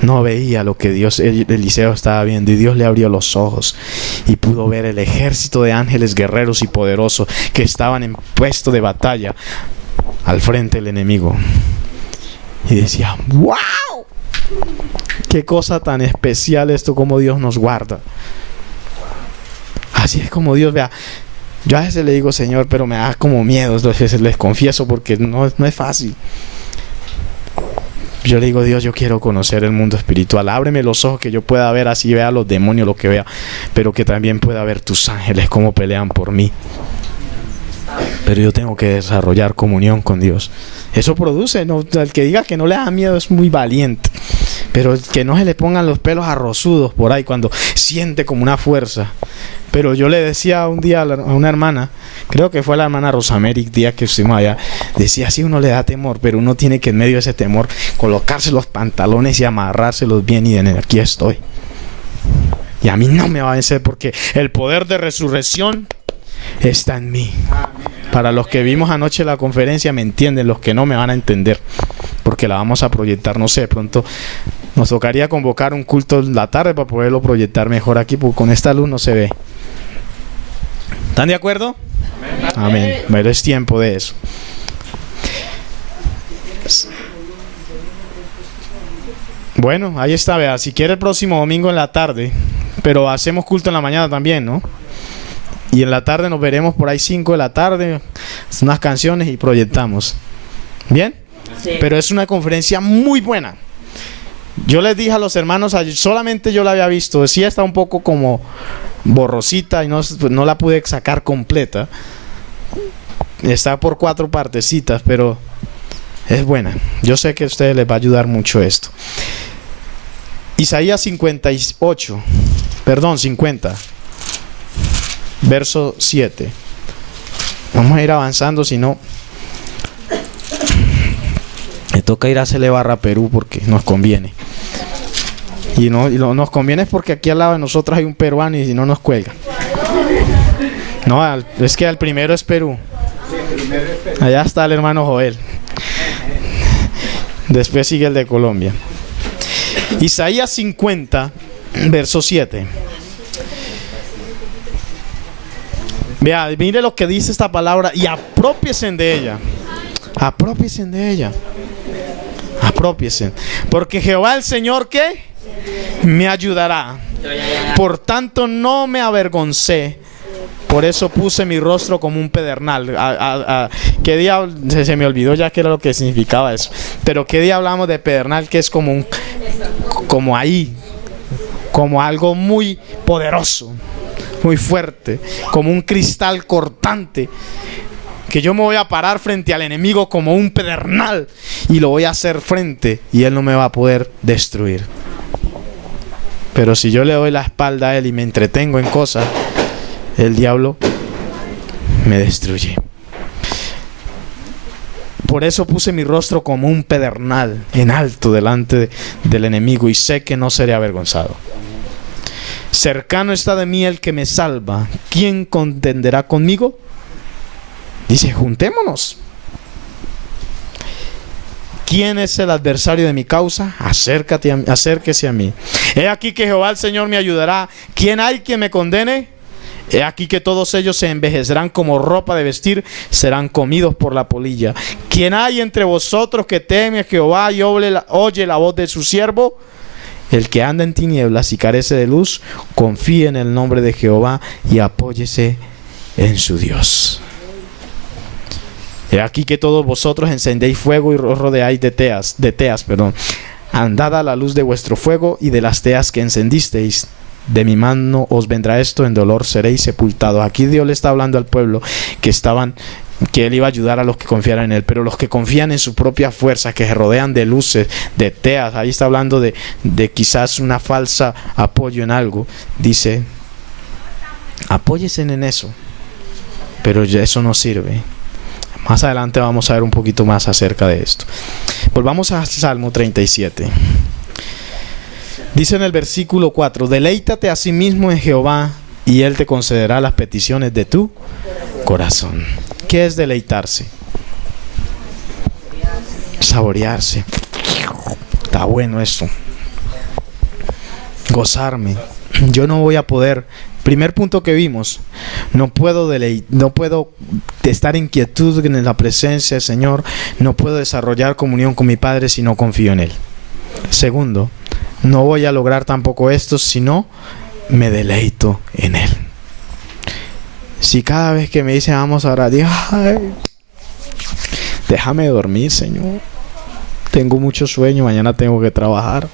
no veía lo que Eliseo estaba viendo, y Dios le abrió los ojos y pudo ver el ejército de ángeles guerreros y poderosos que estaban en puesto de batalla al frente del enemigo. Y decía: ¡wow! ¡Qué cosa tan especial esto, como Dios nos guarda! Así es como Dios, vea. Yo a veces le digo: Señor, pero me da como miedo, a veces les confieso, porque no es fácil. Yo le digo: Dios, yo quiero conocer el mundo espiritual. Ábreme los ojos que yo pueda ver, así vea los demonios, lo que vea, pero que también pueda ver tus ángeles cómo pelean por mí. Pero yo tengo que desarrollar comunión con Dios. Eso produce, ¿no? El que diga que no le da miedo es muy valiente. Pero que no se le pongan los pelos arrozudos por ahí cuando siente como una fuerza. Pero yo le decía un día a una hermana, creo que fue la hermana Rosamary, día que estuvimos allá, decía: sí, uno le da temor, pero uno tiene que en medio de ese temor colocarse los pantalones y amarrárselos bien, y aquí estoy. Y a mí no me va a vencer, porque el poder de resurrección está en mí. Para los que vimos anoche la conferencia me entienden, los que no me van a entender, porque la vamos a proyectar, no sé, de pronto nos tocaría convocar un culto en la tarde para poderlo proyectar mejor aquí, porque con esta luz no se ve. ¿Están de acuerdo? Amén. Pero es tiempo de eso. Bueno, ahí está, vea. Si quiere el próximo domingo en la tarde, pero hacemos culto en la mañana también, ¿no? Y en la tarde nos veremos por ahí 5 de la tarde, unas canciones y proyectamos. ¿Bien? Sí. Pero es una conferencia muy buena. Yo les dije a los hermanos, solamente yo la había visto, sí está un poco como borrosita y no la pude sacar completa. Está por 4 partecitas, pero es buena. Yo sé que a ustedes les va a ayudar mucho esto. Isaías 50, verso 7. Vamos a ir avanzando, si no me toca ir a hacerle barra a Perú, porque nos conviene. Y nos conviene es porque aquí al lado de nosotros hay un peruano y si no nos cuelga. No, es que el primero es Perú. Allá está el hermano Joel. Después sigue el de Colombia. Isaías 50, verso 7. Vea, mire lo que dice esta palabra: y apropiesen de ella. Apropiesen de ella. Apropiesen. Porque Jehová el Señor, ¿qué? Me ayudará. Por tanto no me avergoncé. Por eso puse mi rostro como un pedernal. ¿Qué día? Se me olvidó ya qué era lo que significaba eso. Pero ¿qué día hablamos de pedernal? Que es como ahí, como algo muy poderoso, muy fuerte, como un cristal cortante, que yo me voy a parar frente al enemigo como un pedernal y lo voy a hacer frente y él no me va a poder destruir. Pero si yo le doy la espalda a Él y me entretengo en cosas, el diablo me destruye. Por eso puse mi rostro como un pedernal en alto delante del enemigo, y sé que no seré avergonzado. Cercano está de mí el que me salva. ¿Quién contenderá conmigo? Dice, juntémonos. ¿Quién es el adversario de mi causa? Acérquese a mí. He aquí que Jehová el Señor me ayudará. ¿Quién hay que me condene? He aquí que todos ellos se envejecerán como ropa de vestir, serán comidos por la polilla. ¿Quién hay entre vosotros que teme a Jehová y oye la voz de su siervo? El que anda en tinieblas y carece de luz, confíe en el nombre de Jehová y apóyese en su Dios. He aquí que todos vosotros encendéis fuego y os rodeáis de teas. Andad a la luz de vuestro fuego y de las teas que encendisteis. De mi mano os vendrá esto, en dolor seréis sepultados. Aquí Dios le está hablando al pueblo que Él iba a ayudar a los que confiaran en Él, pero los que confían en su propia fuerza, que se rodean de luces, de teas, ahí está hablando de quizás una falsa apoyo en algo. Dice, apóyese en eso, pero ya eso no sirve. Más adelante vamos a ver un poquito más acerca de esto. Volvamos a Salmo 37. Dice en el versículo 4, deleítate a sí mismo en Jehová y Él te concederá las peticiones de tu corazón. ¿Qué es deleitarse? Saborearse. Está bueno esto. Gozarme. Yo no voy a poder. Primer punto que vimos, no puedo estar en quietud en la presencia del Señor, no puedo desarrollar comunión con mi Padre si no confío en Él. Segundo, no voy a lograr tampoco esto si no me deleito en Él. Si cada vez que me dicen vamos a orar, digo, ay, déjame dormir, Señor, tengo mucho sueño, mañana tengo que trabajar,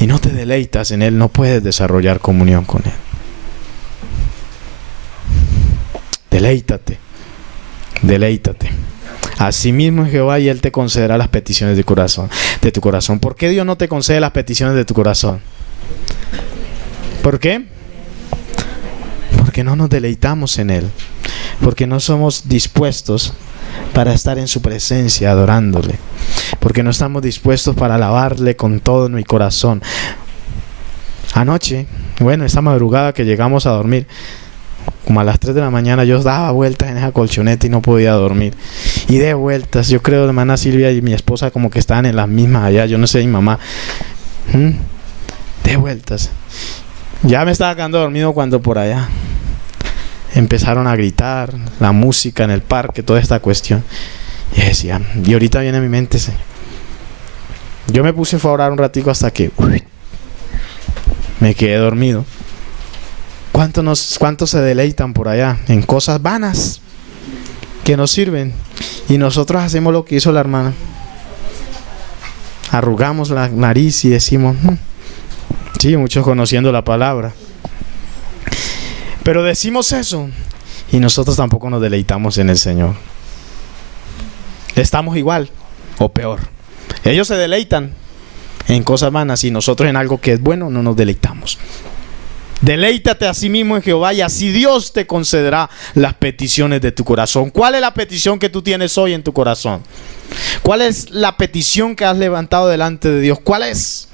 y no te deleitas en Él, no puedes desarrollar comunión con Él. Deleítate. Asimismo en Jehová y Él te concederá las peticiones de tu corazón. ¿Por qué Dios no te concede las peticiones de tu corazón? ¿Por qué? Porque no nos deleitamos en Él. Porque no somos dispuestos para estar en su presencia adorándole. Porque no estamos dispuestos para alabarle con todo mi corazón. Anoche, esta madrugada que llegamos a dormir, como a las 3 de la mañana, yo daba vueltas en esa colchoneta y no podía dormir. Y de vueltas, yo creo que la hermana Silvia y mi esposa como que estaban en las mismas allá, yo no sé, mi mamá. De vueltas. Ya me estaba quedando dormido cuando por allá empezaron a gritar, la música en el parque, toda esta cuestión. Y decía, y ahorita viene a mi mente, yo me puse a orar un ratico hasta que me quedé dormido. ¿Cuántos se deleitan por allá en cosas vanas que nos sirven? Y nosotros hacemos lo que hizo la hermana. Arrugamos la nariz y decimos, sí, muchos conociendo la palabra. Pero decimos eso y nosotros tampoco nos deleitamos en el Señor. Estamos igual o peor. Ellos se deleitan en cosas vanas y nosotros en algo que es bueno no nos deleitamos. Deleítate a sí mismo en Jehová y así Dios te concederá las peticiones de tu corazón. ¿Cuál es la petición que tú tienes hoy en tu corazón? ¿Cuál es la petición que has levantado delante de Dios? ¿Cuál es?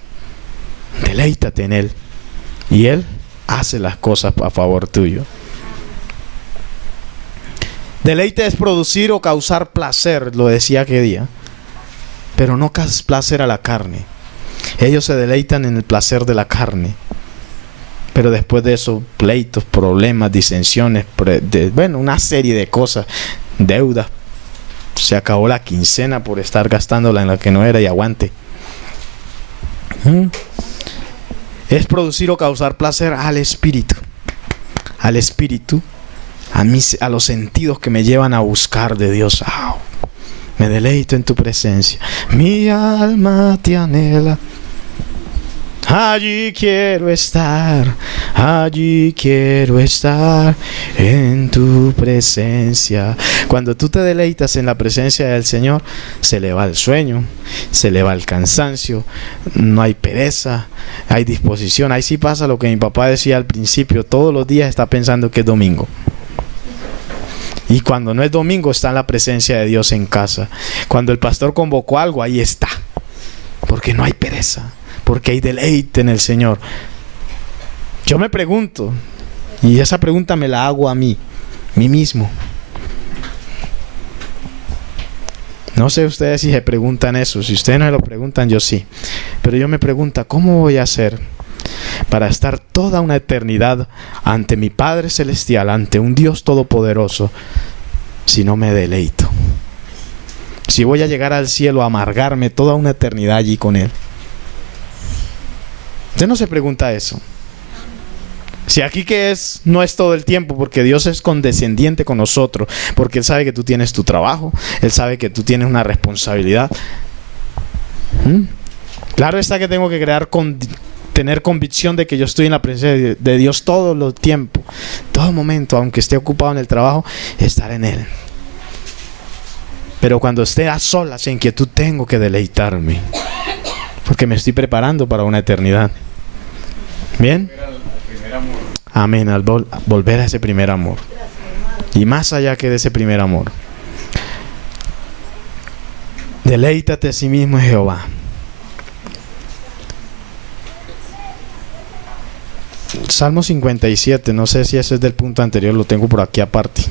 Deleítate en Él y Él hace las cosas a favor tuyo. Deleite es producir o causar placer, lo decía aquel día, pero no placer a la carne. Ellos se deleitan en el placer de la carne, pero después de eso, pleitos, problemas, disensiones, una serie de cosas, deudas. Se acabó la quincena por estar gastándola en la que no era y aguante. Es producir o causar placer al espíritu, a los sentidos que me llevan a buscar de Dios. Me deleito en tu presencia, mi alma te anhela. allí quiero estar en tu presencia. Cuando tú te deleitas en la presencia del Señor, se le va el sueño, se le va el cansancio, no hay pereza, hay disposición. Ahí sí pasa lo que mi papá decía al principio: todos los días está pensando que es domingo. Y cuando no es domingo, está en la presencia de Dios en casa. Cuando el pastor convocó algo, ahí está. Porque no hay pereza, porque hay deleite en el Señor. Yo me pregunto, y esa pregunta me la hago a mí mismo. No sé ustedes si se preguntan eso. Si ustedes no se lo preguntan, yo sí. Pero yo me pregunto, ¿cómo voy a hacer para estar toda una eternidad ante mi Padre Celestial, ante un Dios Todopoderoso, si no me deleito? Si voy a llegar al cielo a amargarme toda una eternidad allí con Él. Usted no se pregunta eso. Si aquí que es, no es todo el tiempo, porque Dios es condescendiente con nosotros, porque Él sabe que tú tienes tu trabajo, Él sabe que tú tienes una responsabilidad. Claro está que tengo que tener convicción de que yo estoy en la presencia de Dios todo el tiempo, todo momento, aunque esté ocupado en el trabajo, estar en Él. Pero cuando esté a solas, en quietud, tengo que deleitarme, porque me estoy preparando para una eternidad. ¿Bien? Amén, al volver a ese primer amor. Y más allá que de ese primer amor. Deleítate a sí mismo en Jehová. Salmo 57, no sé si ese es del punto anterior, lo tengo por aquí aparte.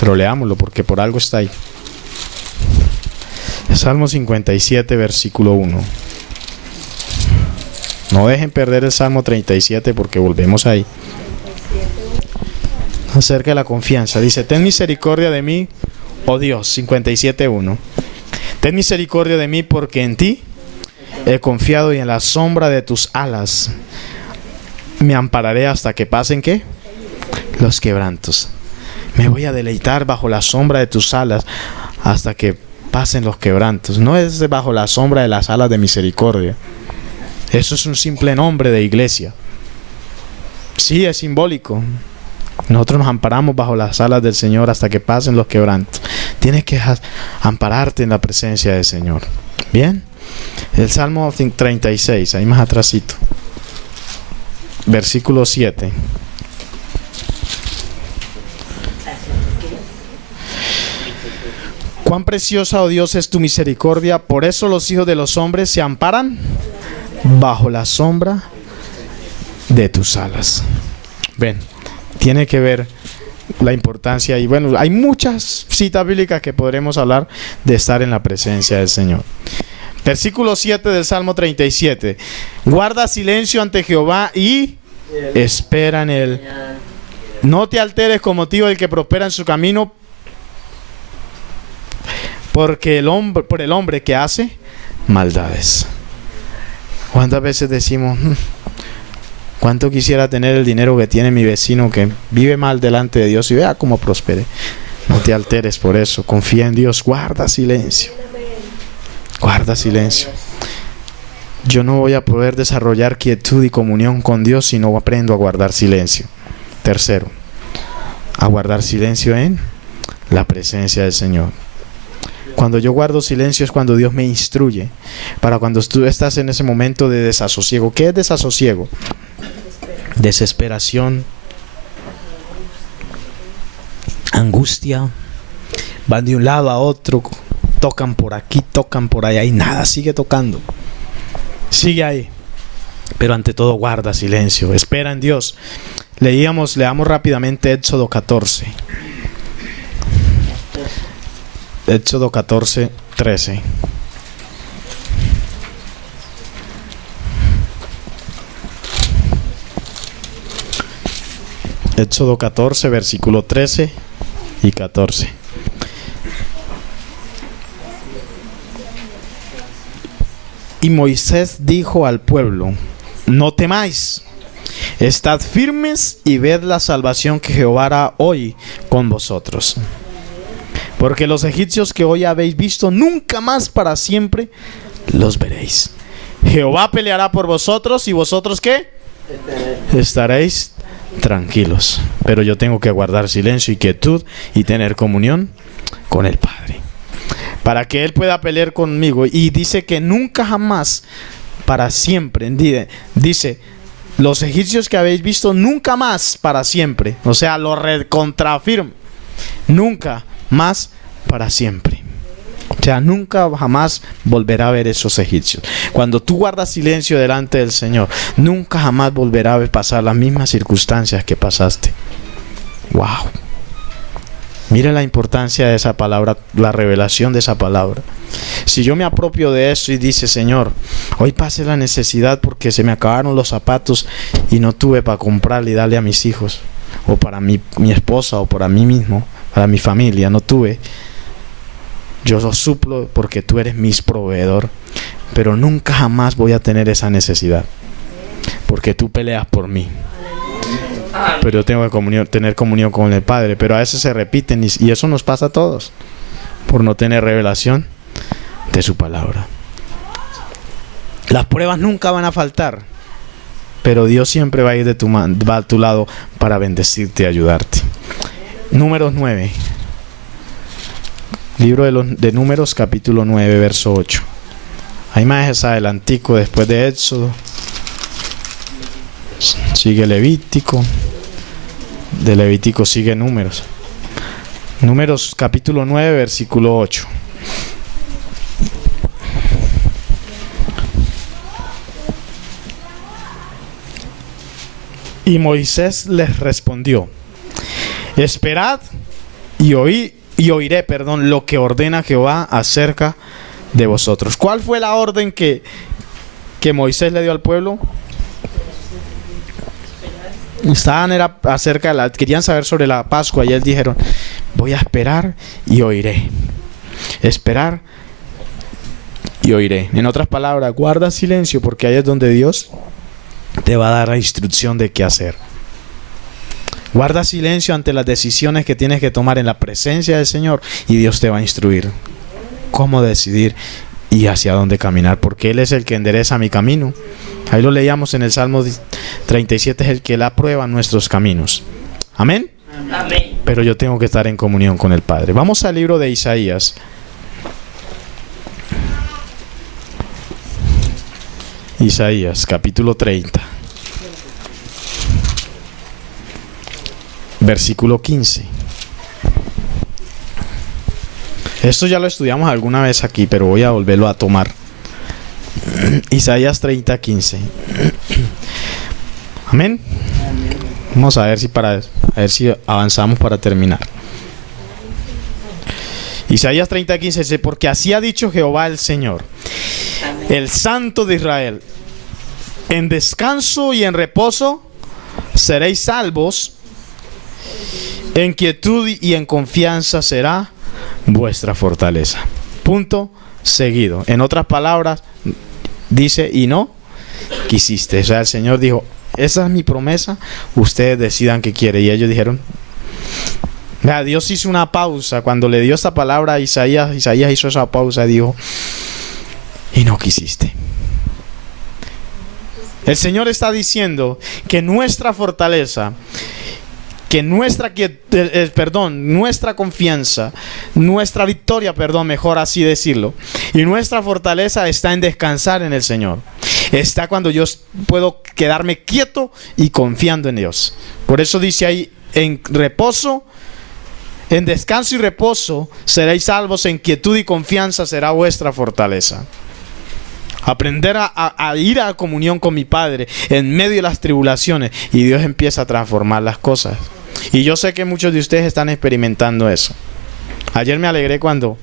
Pero leámoslo porque por algo está ahí. Salmo 57, versículo 1. No dejen perder el Salmo 37 porque volvemos ahí. Acerca de la confianza. Dice: ten misericordia de mí, oh Dios. 57:1. Ten misericordia de mí porque en ti he confiado y en la sombra de tus alas me ampararé hasta que pasen ¿qué? Los quebrantos. Me voy a deleitar bajo la sombra de tus alas hasta que pasen los quebrantos. No es bajo la sombra de las alas de misericordia. Eso es un simple nombre de iglesia. Sí, es simbólico. Nosotros nos amparamos bajo las alas del Señor hasta que pasen los quebrantos. Tienes que ampararte en la presencia del Señor. Bien. El Salmo 36, ahí más atrásito. Versículo 7. Cuán preciosa, oh Dios, es tu misericordia. Por eso los hijos de los hombres se amparan bajo la sombra de tus alas. Ven, tiene que ver la importancia. Y bueno, hay muchas citas bíblicas que podremos hablar de estar en la presencia del Señor. Versículo 7 del Salmo 37. Guarda silencio ante Jehová y espera en Él. No te alteres con motivo del que prospera en su camino, porque por el hombre que hace maldades. ¿Cuántas veces decimos: cuánto quisiera tener el dinero que tiene mi vecino que vive mal delante de Dios y vea cómo prospere? No te alteres por eso, confía en Dios, guarda silencio. Guarda silencio. Yo no voy a poder desarrollar quietud y comunión con Dios si no aprendo a guardar silencio. Tercero, a guardar silencio en la presencia del Señor. Cuando yo guardo silencio es cuando Dios me instruye. Para cuando tú estás en ese momento de desasosiego. ¿Qué es desasosiego? Desesperación, angustia. Van de un lado a otro, tocan por aquí, tocan por allá y nada, sigue tocando. Sigue ahí. Pero ante todo guarda silencio, espera en Dios. Leamos rápidamente Éxodo 14. Éxodo 14, 13. Éxodo 14, versículo 13 y 14. Y Moisés dijo al pueblo: no temáis, estad firmes y ved la salvación que Jehová hará hoy con vosotros. Porque los egipcios que hoy habéis visto, nunca más para siempre los veréis. Jehová peleará por vosotros y vosotros ¿qué? Estaréis tranquilos. Pero yo tengo que guardar silencio y quietud y tener comunión con el Padre, para que Él pueda pelear conmigo. Y dice que nunca jamás, para siempre. Dice, los egipcios que habéis visto, nunca más para siempre. O sea, lo recontrafirma. Nunca más para siempre. O sea, nunca jamás volverá a ver esos egipcios. Cuando tú guardas silencio delante del Señor, nunca jamás volverá a pasar las mismas circunstancias que pasaste. Wow. Mire la importancia de esa palabra, la revelación de esa palabra. Si yo me apropio de eso y dice, Señor, hoy pasé la necesidad porque se me acabaron los zapatos y no tuve para comprarle y darle a mis hijos, o para mi esposa, o para mí mismo, para mi familia, no tuve. Yo lo suplo porque tú eres mi proveedor, pero nunca jamás voy a tener esa necesidad, porque tú peleas por mí. Pero yo tengo que tener comunión con el Padre. Pero a veces se repiten y eso nos pasa a todos, por no tener revelación de su palabra. Las pruebas nunca van a faltar, pero Dios siempre va a ir va a tu lado para bendecirte y ayudarte. Números 9. Libro de Números, capítulo 9, verso 8. Hay más adelantico, después de Éxodo sigue Levítico, de Levítico sigue Números. Números capítulo 9, versículo 8. Y Moisés les respondió: esperad y oiré, lo que ordena Jehová acerca de vosotros. ¿Cuál fue la orden que Moisés le dio al pueblo? Era acerca querían saber sobre la Pascua, y él dijeron: voy a esperar y oiré. Esperar y oiré. En otras palabras, guarda silencio, porque ahí es donde Dios te va a dar la instrucción de qué hacer. Guarda silencio ante las decisiones que tienes que tomar en la presencia del Señor, y Dios te va a instruir cómo decidir y hacia dónde caminar, porque Él es el que endereza mi camino. Ahí lo leíamos en el Salmo 37, es el que Él aprueba nuestros caminos. Amén. Amén. Pero yo tengo que estar en comunión con el Padre. Vamos al libro de Isaías. Isaías, capítulo 30. Versículo 15. Esto ya lo estudiamos alguna vez aquí, pero voy a volverlo a tomar. Isaías 30, 15. Amén. Vamos a ver si avanzamos para terminar. Isaías 30, 15 dice: porque así ha dicho Jehová el Señor, el Santo de Israel: en descanso y en reposo seréis salvos, en quietud y en confianza será vuestra fortaleza. Punto seguido. En otras palabras, dice: y no quisiste. O sea, el Señor dijo: esa es mi promesa, ustedes decidan qué quieren. Y ellos dijeron, vea, Dios hizo una pausa. Cuando le dio esta palabra a Isaías hizo esa pausa y dijo: y no quisiste. El Señor está diciendo que nuestra fortaleza, que nuestra confianza, nuestra victoria, mejor así decirlo, y nuestra fortaleza está en descansar en el Señor. Está cuando yo puedo quedarme quieto y confiando en Dios. Por eso dice ahí: en reposo, en descanso y reposo seréis salvos, en quietud y confianza será vuestra fortaleza. Aprender a ir a comunión con mi Padre en medio de las tribulaciones, y Dios empieza a transformar las cosas. Y yo sé que muchos de ustedes están experimentando eso. Ayer me alegré cuando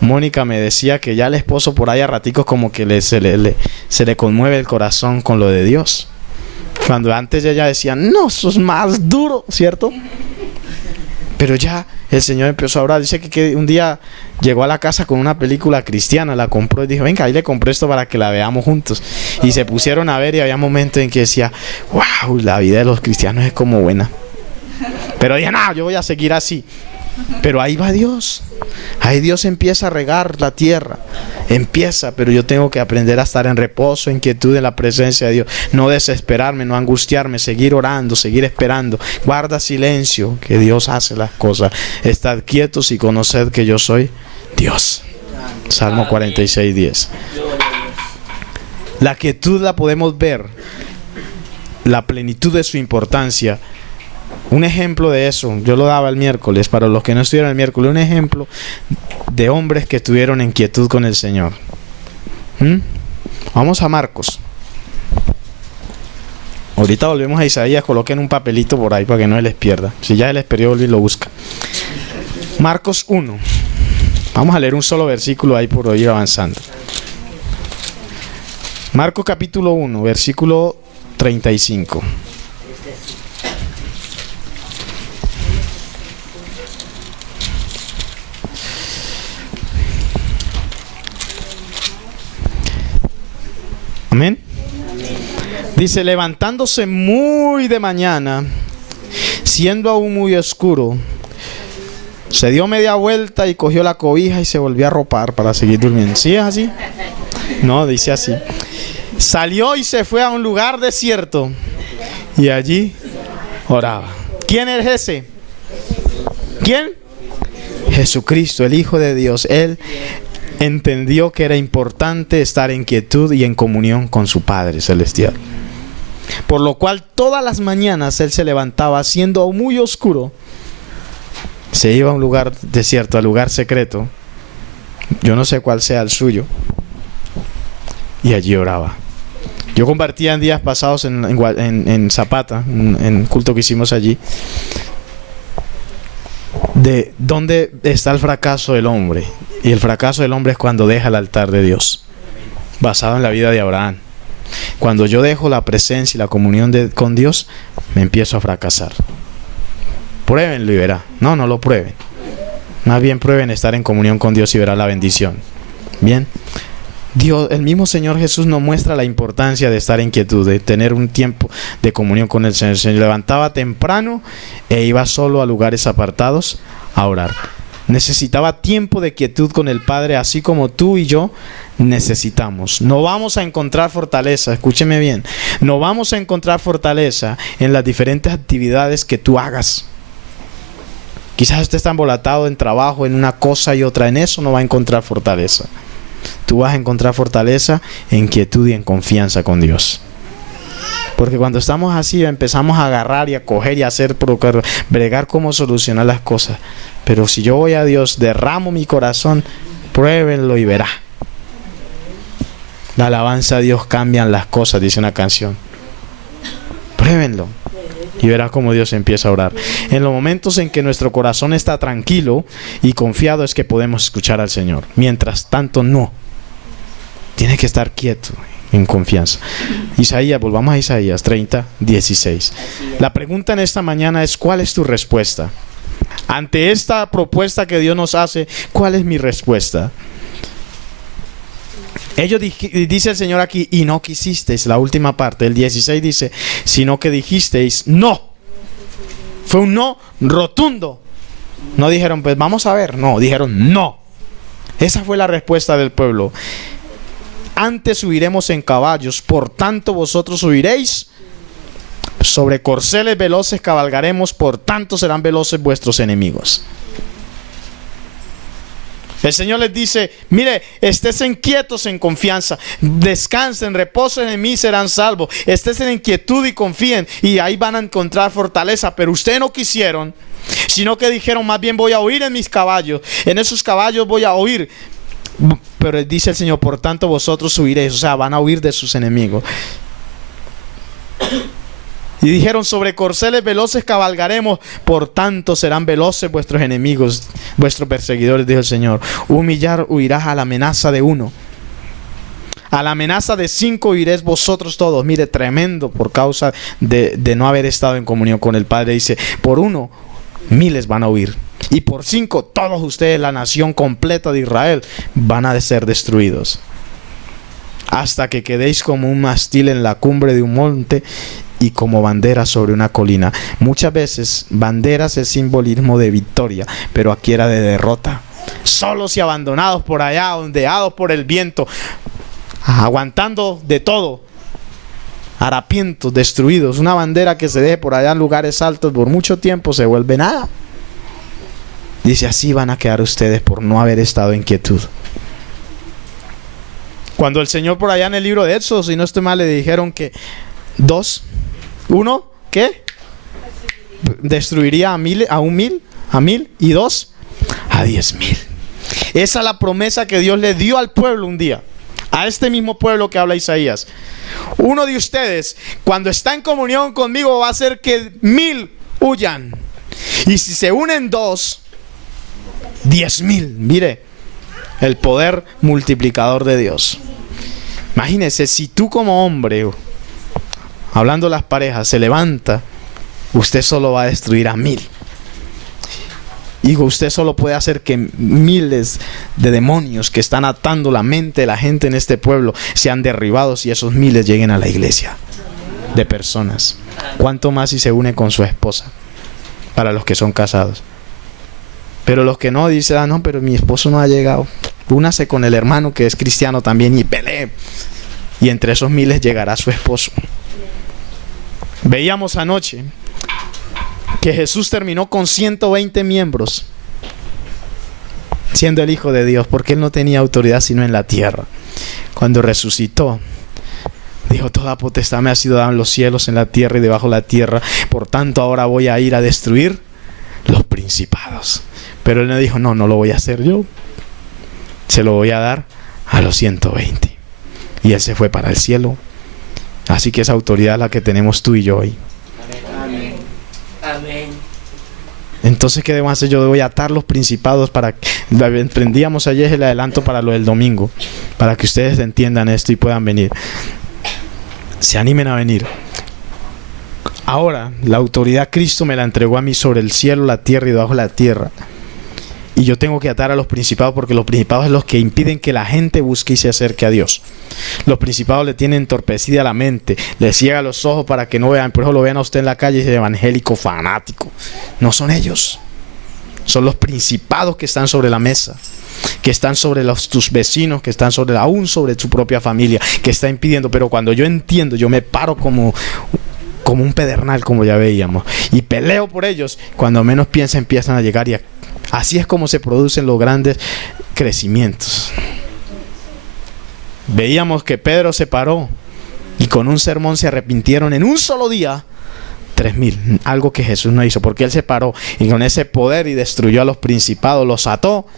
Mónica me decía que ya el esposo por ahí a raticos como que se le conmueve el corazón con lo de Dios. Cuando antes ella decía: no, eso es más duro, ¿cierto? Pero ya el Señor empezó a orar. Dice que un día llegó a la casa con una película cristiana, la compró y dijo: venga, ahí le compré esto para que la veamos juntos. Y se pusieron a ver, y había momentos en que decía: wow, la vida de los cristianos es como buena. Pero dije: no, yo voy a seguir así. Pero ahí va Dios. Ahí Dios empieza a regar la tierra. Pero yo tengo que aprender a estar en reposo, en quietud en la presencia de Dios. No desesperarme, no angustiarme, seguir orando, seguir esperando. Guarda silencio, que Dios hace las cosas. Estad quietos y conoced que yo soy Dios. Salmo 46:10. La quietud la podemos ver, la plenitud de su importancia. Un ejemplo de eso, yo lo daba el miércoles, para los que no estuvieron el miércoles, un ejemplo de hombres que estuvieron en quietud con el Señor. Vamos a Marcos. Ahorita volvemos a Isaías, coloquen un papelito por ahí para que no se les pierda. Si ya se les perdió, volví y lo busca. Marcos 1. Vamos a leer un solo versículo ahí por ir avanzando. Marcos capítulo 1, versículo 35. Amén. Dice, levantándose muy de mañana, siendo aún muy oscuro, se dio media vuelta y cogió la cobija y se volvió a arropar para seguir durmiendo. ¿Sí es así? No, dice así. Salió y se fue a un lugar desierto y allí oraba. ¿Quién es ese? ¿Quién? Jesucristo, el Hijo de Dios. Él entendió que era importante estar en quietud y en comunión con su Padre Celestial. Por lo cual todas las mañanas él se levantaba, siendo aún muy oscuro, se iba a un lugar desierto, al lugar secreto, yo no sé cuál sea el suyo, y allí oraba. Yo compartía en días pasados en Zapata, en culto que hicimos allí, de dónde está el fracaso del hombre. Y el fracaso del hombre es cuando deja el altar de Dios, basado en la vida de Abraham. Cuando yo dejo la presencia y la comunión con Dios, me empiezo a fracasar. Pruébenlo y verá. No lo prueben. Más bien prueben estar en comunión con Dios y verá la bendición. Bien. Dios, el mismo Señor Jesús nos muestra la importancia de estar en quietud, de tener un tiempo de comunión con el Señor. Se levantaba temprano e iba solo a lugares apartados a orar. Necesitaba tiempo de quietud con el Padre, así como tú y yo necesitamos. No vamos a encontrar fortaleza, escúcheme bien, no vamos a encontrar fortaleza en las diferentes actividades que tú hagas. Quizás usted está embolatado en trabajo, en una cosa y otra, en eso no va a encontrar fortaleza. Tú vas a encontrar fortaleza en quietud y en confianza con Dios. Porque cuando estamos así empezamos a agarrar y a coger y a hacer, bregar cómo solucionar las cosas. Pero si yo voy a Dios, derramo mi corazón, pruébenlo y verá. La alabanza a Dios cambian las cosas, dice una canción. Pruébenlo y verá cómo Dios empieza a orar. En los momentos en que nuestro corazón está tranquilo y confiado es que podemos escuchar al Señor. Mientras tanto, no. Tiene que estar quieto, en confianza. Isaías, volvamos a Isaías 30:16. La pregunta en esta mañana es: ¿cuál es tu respuesta? Ante esta propuesta que Dios nos hace, ¿cuál es mi respuesta? Dice el Señor aquí, y no quisisteis, la última parte, el 16 dice, sino que dijisteis no. Fue un no rotundo. No dijeron, pues vamos a ver, no, dijeron no. Esa fue la respuesta del pueblo. Antes subiremos en caballos, por tanto vosotros subiréis. Sobre corceles veloces cabalgaremos, por tanto serán veloces vuestros enemigos. El Señor les dice, mire, estésen quietos en confianza, descansen, reposen en mí, serán salvos. Estésen en quietud y confíen, y ahí van a encontrar fortaleza. Pero ustedes no quisieron, sino que dijeron, más bien voy a oír en mis caballos, en esos caballos voy a oír. Pero dice el Señor, por tanto vosotros subiréis, o sea, van a huir de sus enemigos. Y dijeron, sobre corceles veloces cabalgaremos, por tanto serán veloces vuestros enemigos, vuestros perseguidores, dijo el Señor. Huirás a la amenaza de uno. A la amenaza de 5 iréis vosotros todos. Mire, tremendo por causa de no haber estado en comunión con el Padre. Dice, por 1, miles van a huir. Y por 5, todos ustedes, la nación completa de Israel, van a ser destruidos. Hasta que quedéis como un mástil en la cumbre de un monte y como banderas sobre una colina. Muchas veces banderas es simbolismo de victoria, pero aquí era de derrota. Solos y abandonados por allá, ondeados por el viento, aguantando de todo, harapientos, destruidos. Una bandera que se deje por allá en lugares altos por mucho tiempo se vuelve nada. Dice, así van a quedar ustedes por no haber estado en quietud. Cuando el Señor por allá en el libro de Éxodo, si no estoy mal, le dijeron que 1, ¿qué? Destruiría a 1,000, y 2, a 10,000. Esa es la promesa que Dios le dio al pueblo un día, a este mismo pueblo que habla Isaías. Uno de ustedes, cuando está en comunión conmigo, va a hacer que 1,000 huyan. Y si se unen 2, 10,000. Mire, el poder multiplicador de Dios. Imagínese, si tú como hombre, hablando de las parejas, se levanta, usted solo va a destruir a 1,000. Y usted solo puede hacer que miles de demonios que están atando la mente de la gente en este pueblo sean derribados y esos miles lleguen a la iglesia de personas. ¿Cuánto más si se une con su esposa? Para los que son casados. Pero los que no, dicen, no, pero mi esposo no ha llegado. Únase con el hermano que es cristiano también y pelee. Y entre esos miles llegará su esposo. Veíamos anoche que Jesús terminó con 120 miembros, siendo el Hijo de Dios, porque Él no tenía autoridad sino en la tierra. Cuando resucitó, dijo, toda potestad me ha sido dada en los cielos, en la tierra y debajo de la tierra. Por tanto, ahora voy a ir a destruir los principados. Pero Él no dijo, no lo voy a hacer yo. Se lo voy a dar a los 120. Y Él se fue para el cielo. Así que esa autoridad es la que tenemos tú y yo hoy. Amén. Amén. Entonces, ¿qué debo hacer? Yo debo atar los principados para que... Emprendíamos ayer el adelanto para lo del domingo, para que ustedes entiendan esto y puedan venir. Se animen a venir. Ahora, la autoridad Cristo me la entregó a mí sobre el cielo, la tierra y debajo de la tierra. Y yo tengo que atar a los principados, porque los principados son los que impiden que la gente busque y se acerque a Dios. Los principados le tienen entorpecida la mente, le ciega los ojos para que no vean. Por eso lo vean a usted en la calle y dice evangélico fanático. No son ellos. Son los principados que están sobre la mesa, que están sobre tus vecinos, que están aún sobre tu propia familia, que está impidiendo. Pero cuando yo entiendo, yo me paro como un pedernal, como ya veíamos, y peleo por ellos. Cuando menos piensa, empiezan a llegar, y así es como se producen los grandes crecimientos. Veíamos que Pedro se paró y con un sermón se arrepintieron en un solo día 3,000, algo que Jesús no hizo, porque Él se paró y con ese poder y destruyó a los principados, los ató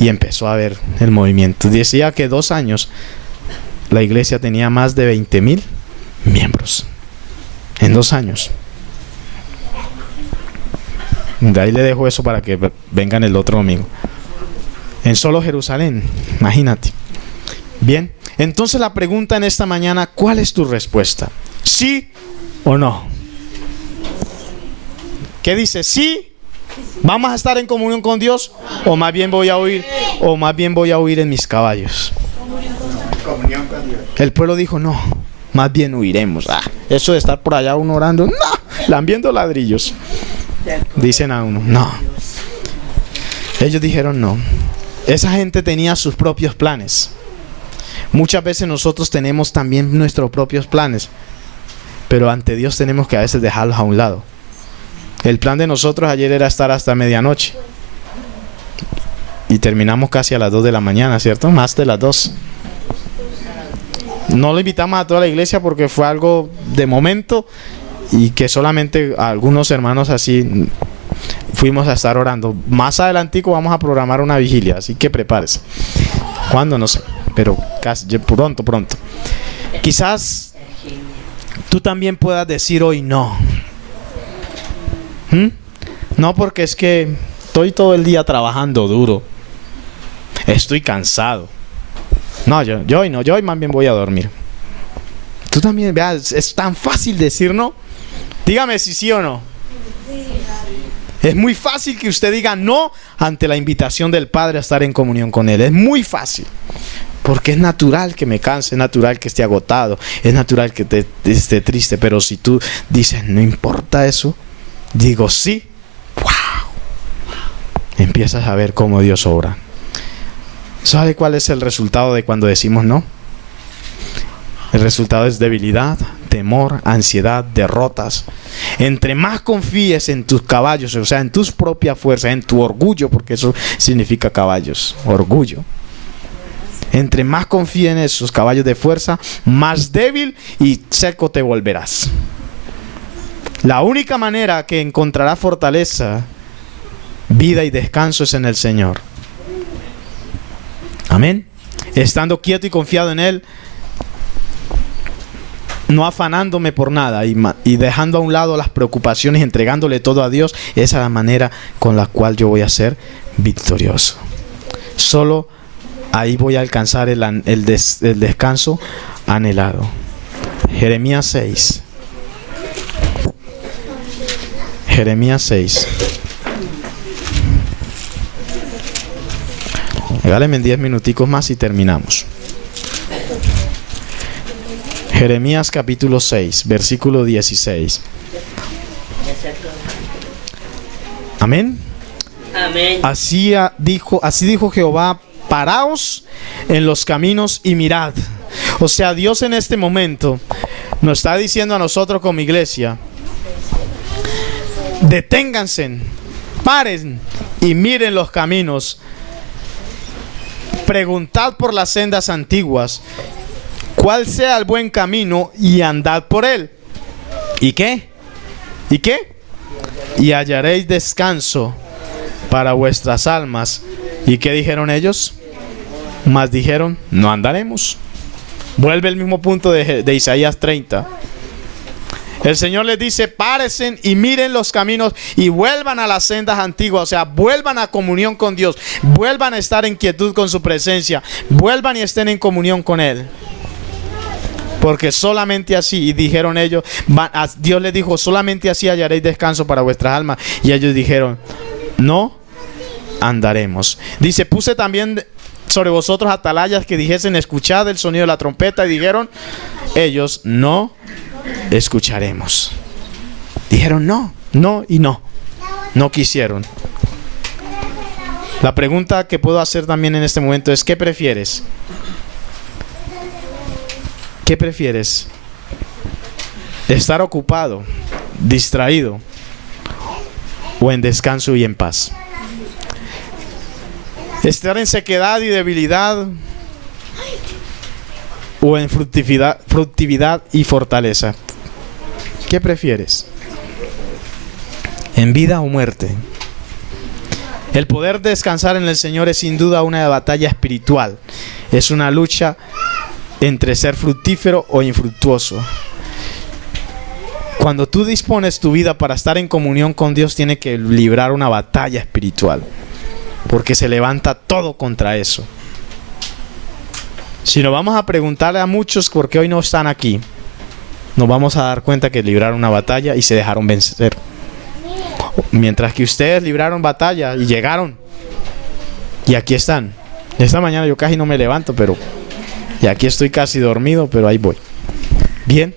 y empezó a ver el movimiento. Decía que 2 años la iglesia tenía más de 20,000 miembros. En 2 años. De ahí le dejo eso para que vengan el otro domingo. En solo Jerusalén, imagínate. Bien, entonces la pregunta en esta mañana, ¿cuál es tu respuesta? ¿Sí o no? ¿Qué dice? ¿Sí? ¿Vamos a estar en comunión con Dios? ¿O más bien voy a huir? ¿O más bien voy a huir en mis caballos? Comunión con Dios. El pueblo dijo, no, más bien huiremos. Eso de estar por allá uno orando, no, lambiendo ladrillos. Dicen a uno, no. Ellos dijeron no. Esa gente tenía sus propios planes. Muchas veces nosotros tenemos también nuestros propios planes, pero ante Dios tenemos que a veces dejarlos a un lado. El plan de nosotros ayer era estar hasta medianoche y terminamos casi a las 2 de la mañana, ¿cierto? Más de las 2. No lo invitamos a toda la iglesia porque fue algo de momento y que solamente a algunos hermanos así fuimos a estar orando. Más adelantico vamos a programar una vigilia, así que prepárese. ¿Cuándo? No sé, pero casi pronto. Quizás tú también puedas decir hoy no. No, porque es que estoy todo el día trabajando duro. Estoy cansado. No, yo hoy no, yo hoy más bien voy a dormir. Tú también, veas, es tan fácil decir no. Dígame si sí o no. Es muy fácil que usted diga no ante la invitación del Padre a estar en comunión con Él. Es muy fácil. Porque es natural que me canse, es natural que esté agotado, es natural que esté triste. Pero si tú dices, no importa eso, digo sí, wow, empiezas a ver cómo Dios obra. ¿Sabe cuál es el resultado de cuando decimos no? El resultado es debilidad, temor, ansiedad, derrotas. Entre más confíes en tus caballos, o sea, en tus propias fuerzas, en tu orgullo, porque eso significa caballos, orgullo. Entre más confíes en esos caballos de fuerza, más débil y seco te volverás. La única manera que encontrarás fortaleza, vida y descanso es en el Señor. Amén. Estando quieto y confiado en Él, no afanándome por nada y dejando a un lado las preocupaciones, entregándole todo a Dios. Esa es la manera con la cual yo voy a ser victorioso. Solo ahí voy a alcanzar el descanso anhelado. Jeremías 6. Jeremías 6. Regálenme 10 minuticos más y terminamos. Jeremías capítulo 6, versículo 16. Amén. Amén. Así dijo Jehová: paraos en los caminos y mirad. O sea, Dios en este momento nos está diciendo a nosotros como iglesia: deténganse, paren y miren los caminos. Preguntad por las sendas antiguas, cuál sea el buen camino, y andad por él. ¿Y qué? ¿Y qué? Y hallaréis descanso para vuestras almas. ¿Y qué dijeron ellos? Mas dijeron: no andaremos. Vuelve el mismo punto de Isaías 30. El Señor les dice: párense y miren los caminos y vuelvan a las sendas antiguas. O sea, vuelvan a comunión con Dios, vuelvan a estar en quietud con su presencia, vuelvan y estén en comunión con Él. Porque solamente así, y dijeron ellos, Dios les dijo: solamente así hallaréis descanso para vuestras almas. Y ellos dijeron: no andaremos. Dice: puse también sobre vosotros atalayas que dijesen: escuchad el sonido de la trompeta. Y dijeron ellos: no escucharemos. Dijeron no, no y no. No quisieron. La pregunta que puedo hacer también en este momento es: ¿qué prefieres? ¿Qué prefieres? ¿Estar ocupado, distraído, o en descanso y en paz? ¿Estar en sequedad y debilidad, o en fructividad y fortaleza? ¿Qué prefieres? ¿En vida o muerte? El poder descansar en el Señor es sin duda una batalla espiritual. Es una lucha entre ser fructífero o infructuoso. Cuando tú dispones tu vida para estar en comunión con Dios, tienes que librar una batalla espiritual, porque se levanta todo contra eso. Si nos vamos a preguntarle a muchos por qué hoy no están aquí, nos vamos a dar cuenta que libraron una batalla y se dejaron vencer. Mientras que ustedes libraron batalla y llegaron, y aquí están. Esta mañana yo casi no me levanto, y aquí estoy casi dormido, pero ahí voy. Bien.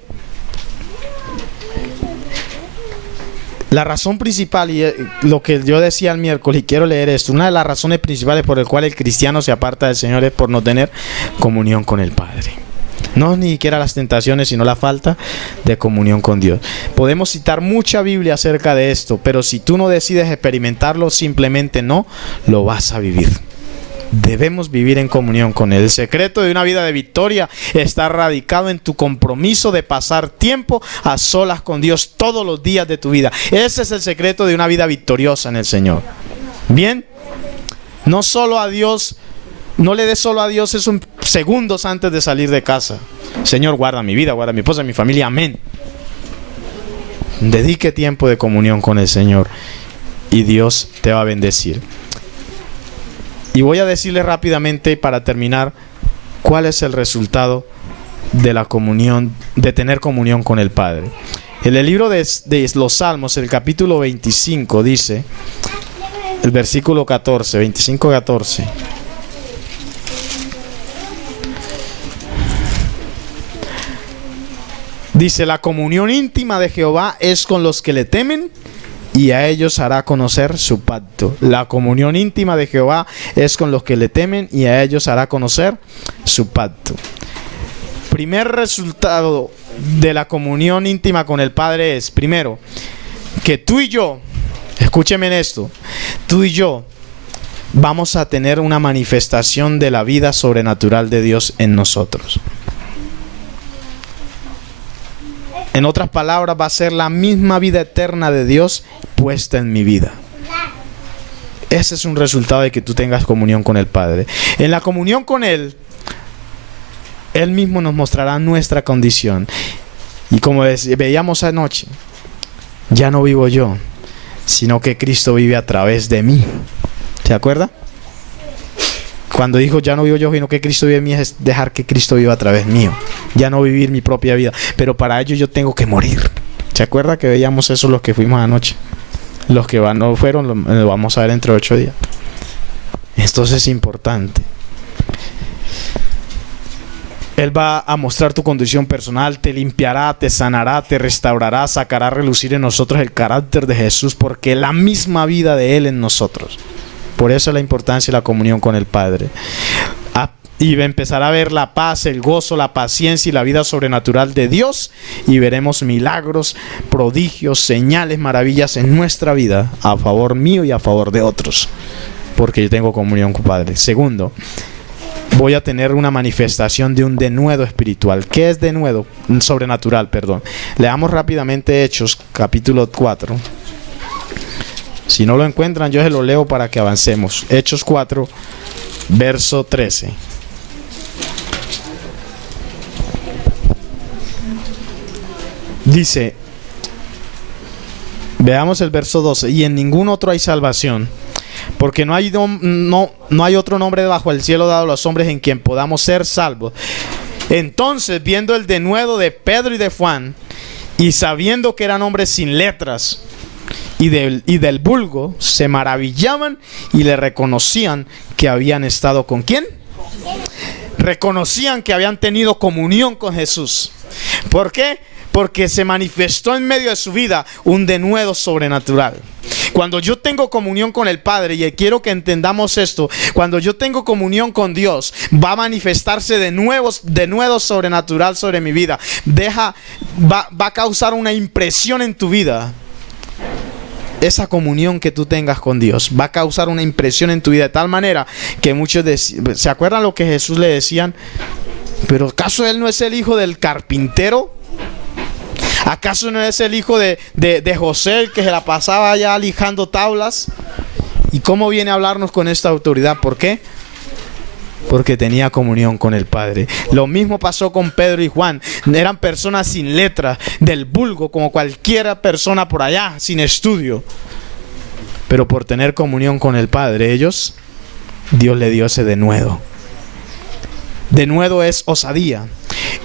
La razón principal, y lo que yo decía el miércoles, y quiero leer esto: una de las razones principales por el cual el cristiano se aparta del Señor es por no tener comunión con el Padre. No ni siquiera las tentaciones, sino la falta de comunión con Dios. Podemos citar mucha Biblia acerca de esto, pero si tú no decides experimentarlo, simplemente no lo vas a vivir. Debemos vivir en comunión con Él. El secreto de una vida de victoria está radicado en tu compromiso de pasar tiempo a solas con Dios todos los días de tu vida. Ese es el secreto de una vida victoriosa en el Señor. Bien, no solo a Dios, no le des solo a Dios esos segundos antes de salir de casa: Señor, guarda mi vida, guarda mi esposa, mi familia, amén. Dedique tiempo de comunión con el Señor y Dios te va a bendecir. Y voy a decirle rápidamente, para terminar, cuál es el resultado de la comunión, de tener comunión con el Padre. En el libro de los Salmos, el capítulo 25, dice, el versículo 14, 25-14. Dice, la comunión íntima de Jehová es con los que le temen, y a ellos hará conocer su pacto. La comunión íntima de Jehová es con los que le temen, y a ellos hará conocer su pacto. Primer resultado de la comunión íntima con el Padre es, primero, que tú y yo, escúcheme en esto, tú y yo vamos a tener una manifestación de la vida sobrenatural de Dios en nosotros. En otras palabras, va a ser la misma vida eterna de Dios puesta en mi vida. Ese es un resultado de que tú tengas comunión con el Padre. En la comunión con Él, Él mismo nos mostrará nuestra condición. Y como veíamos anoche, ya no vivo yo, sino que Cristo vive a través de mí. ¿Se acuerda? Cuando dijo ya no vivo yo, sino que Cristo vive en mí, es dejar que Cristo viva a través mío. Ya no vivir mi propia vida. Pero para ello yo tengo que morir. ¿Se acuerda que veíamos eso los que fuimos anoche? Los que no fueron, lo vamos a ver dentro de 8 días. Esto es importante. Él va a mostrar tu condición personal, te limpiará, te sanará, te restaurará, sacará a relucir en nosotros el carácter de Jesús, porque es la misma vida de Él en nosotros. Por eso la importancia de la comunión con el Padre. Y empezará a ver la paz, el gozo, la paciencia y la vida sobrenatural de Dios. Y veremos milagros, prodigios, señales, maravillas en nuestra vida, a favor mío y a favor de otros, porque yo tengo comunión con el Padre. Segundo, voy a tener una manifestación de un denuedo espiritual. ¿Qué es denuedo? Sobrenatural, perdón. Leamos rápidamente Hechos, capítulo 4. Si no lo encuentran, yo se lo leo para que avancemos. Hechos 4, verso 13. Dice, veamos el verso 12. Y en ningún otro hay salvación, porque no hay otro nombre bajo el cielo dado a los hombres en quien podamos ser salvos. Entonces, viendo el denuedo de Pedro y de Juan, y sabiendo que eran hombres sin letras y del vulgo, se maravillaban y le reconocían que habían estado ¿con quién? Reconocían que habían tenido comunión con Jesús. ¿Por qué? Porque se manifestó en medio de su vida un denuedo sobrenatural. Cuando yo tengo comunión con el Padre, y quiero que entendamos esto, cuando yo tengo comunión con Dios, va a manifestarse denuedo sobrenatural sobre mi vida. Va a causar una impresión en tu vida. Esa comunión que tú tengas con Dios va a causar una impresión en tu vida de tal manera que muchos ¿se acuerdan lo que Jesús le decían? ¿Pero acaso Él no es el hijo del carpintero? ¿Acaso no es el hijo de José, el que se la pasaba allá lijando tablas? ¿Y cómo viene a hablarnos con esta autoridad? ¿Por qué? Porque tenía comunión con el Padre. Lo mismo pasó con Pedro y Juan. Eran personas sin letra, del vulgo, como cualquier persona por allá, sin estudio. Pero por tener comunión con el Padre, Dios le dio ese denuedo. Denuedo es osadía,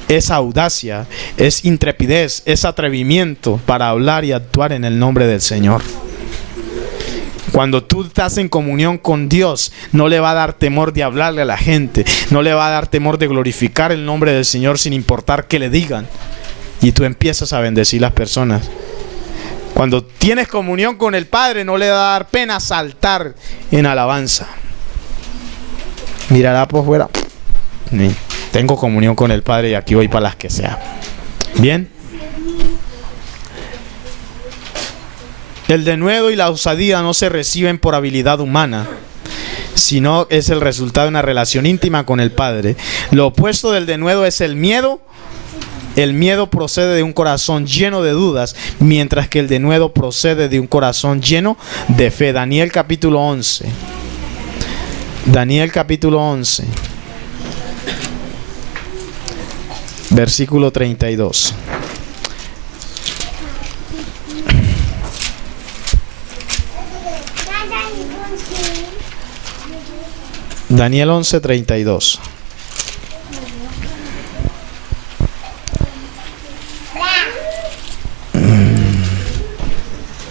es audacia, es intrepidez, es atrevimiento para hablar y actuar en el nombre del Señor. Cuando tú estás en comunión con Dios, no le va a dar temor de hablarle a la gente, no le va a dar temor de glorificar el nombre del Señor sin importar qué le digan. Y tú empiezas a bendecir las personas. Cuando tienes comunión con el Padre, no le va a dar pena saltar en alabanza. Mirará por fuera. Tengo comunión con el Padre y aquí voy para las que sea. Bien. El denuedo y la osadía no se reciben por habilidad humana, sino es el resultado de una relación íntima con el Padre. Lo opuesto del denuedo es el miedo. El miedo procede de un corazón lleno de dudas, mientras que el denuedo procede de un corazón lleno de fe. Daniel capítulo 11. Daniel capítulo 11. Versículo 32. Daniel 11, 32.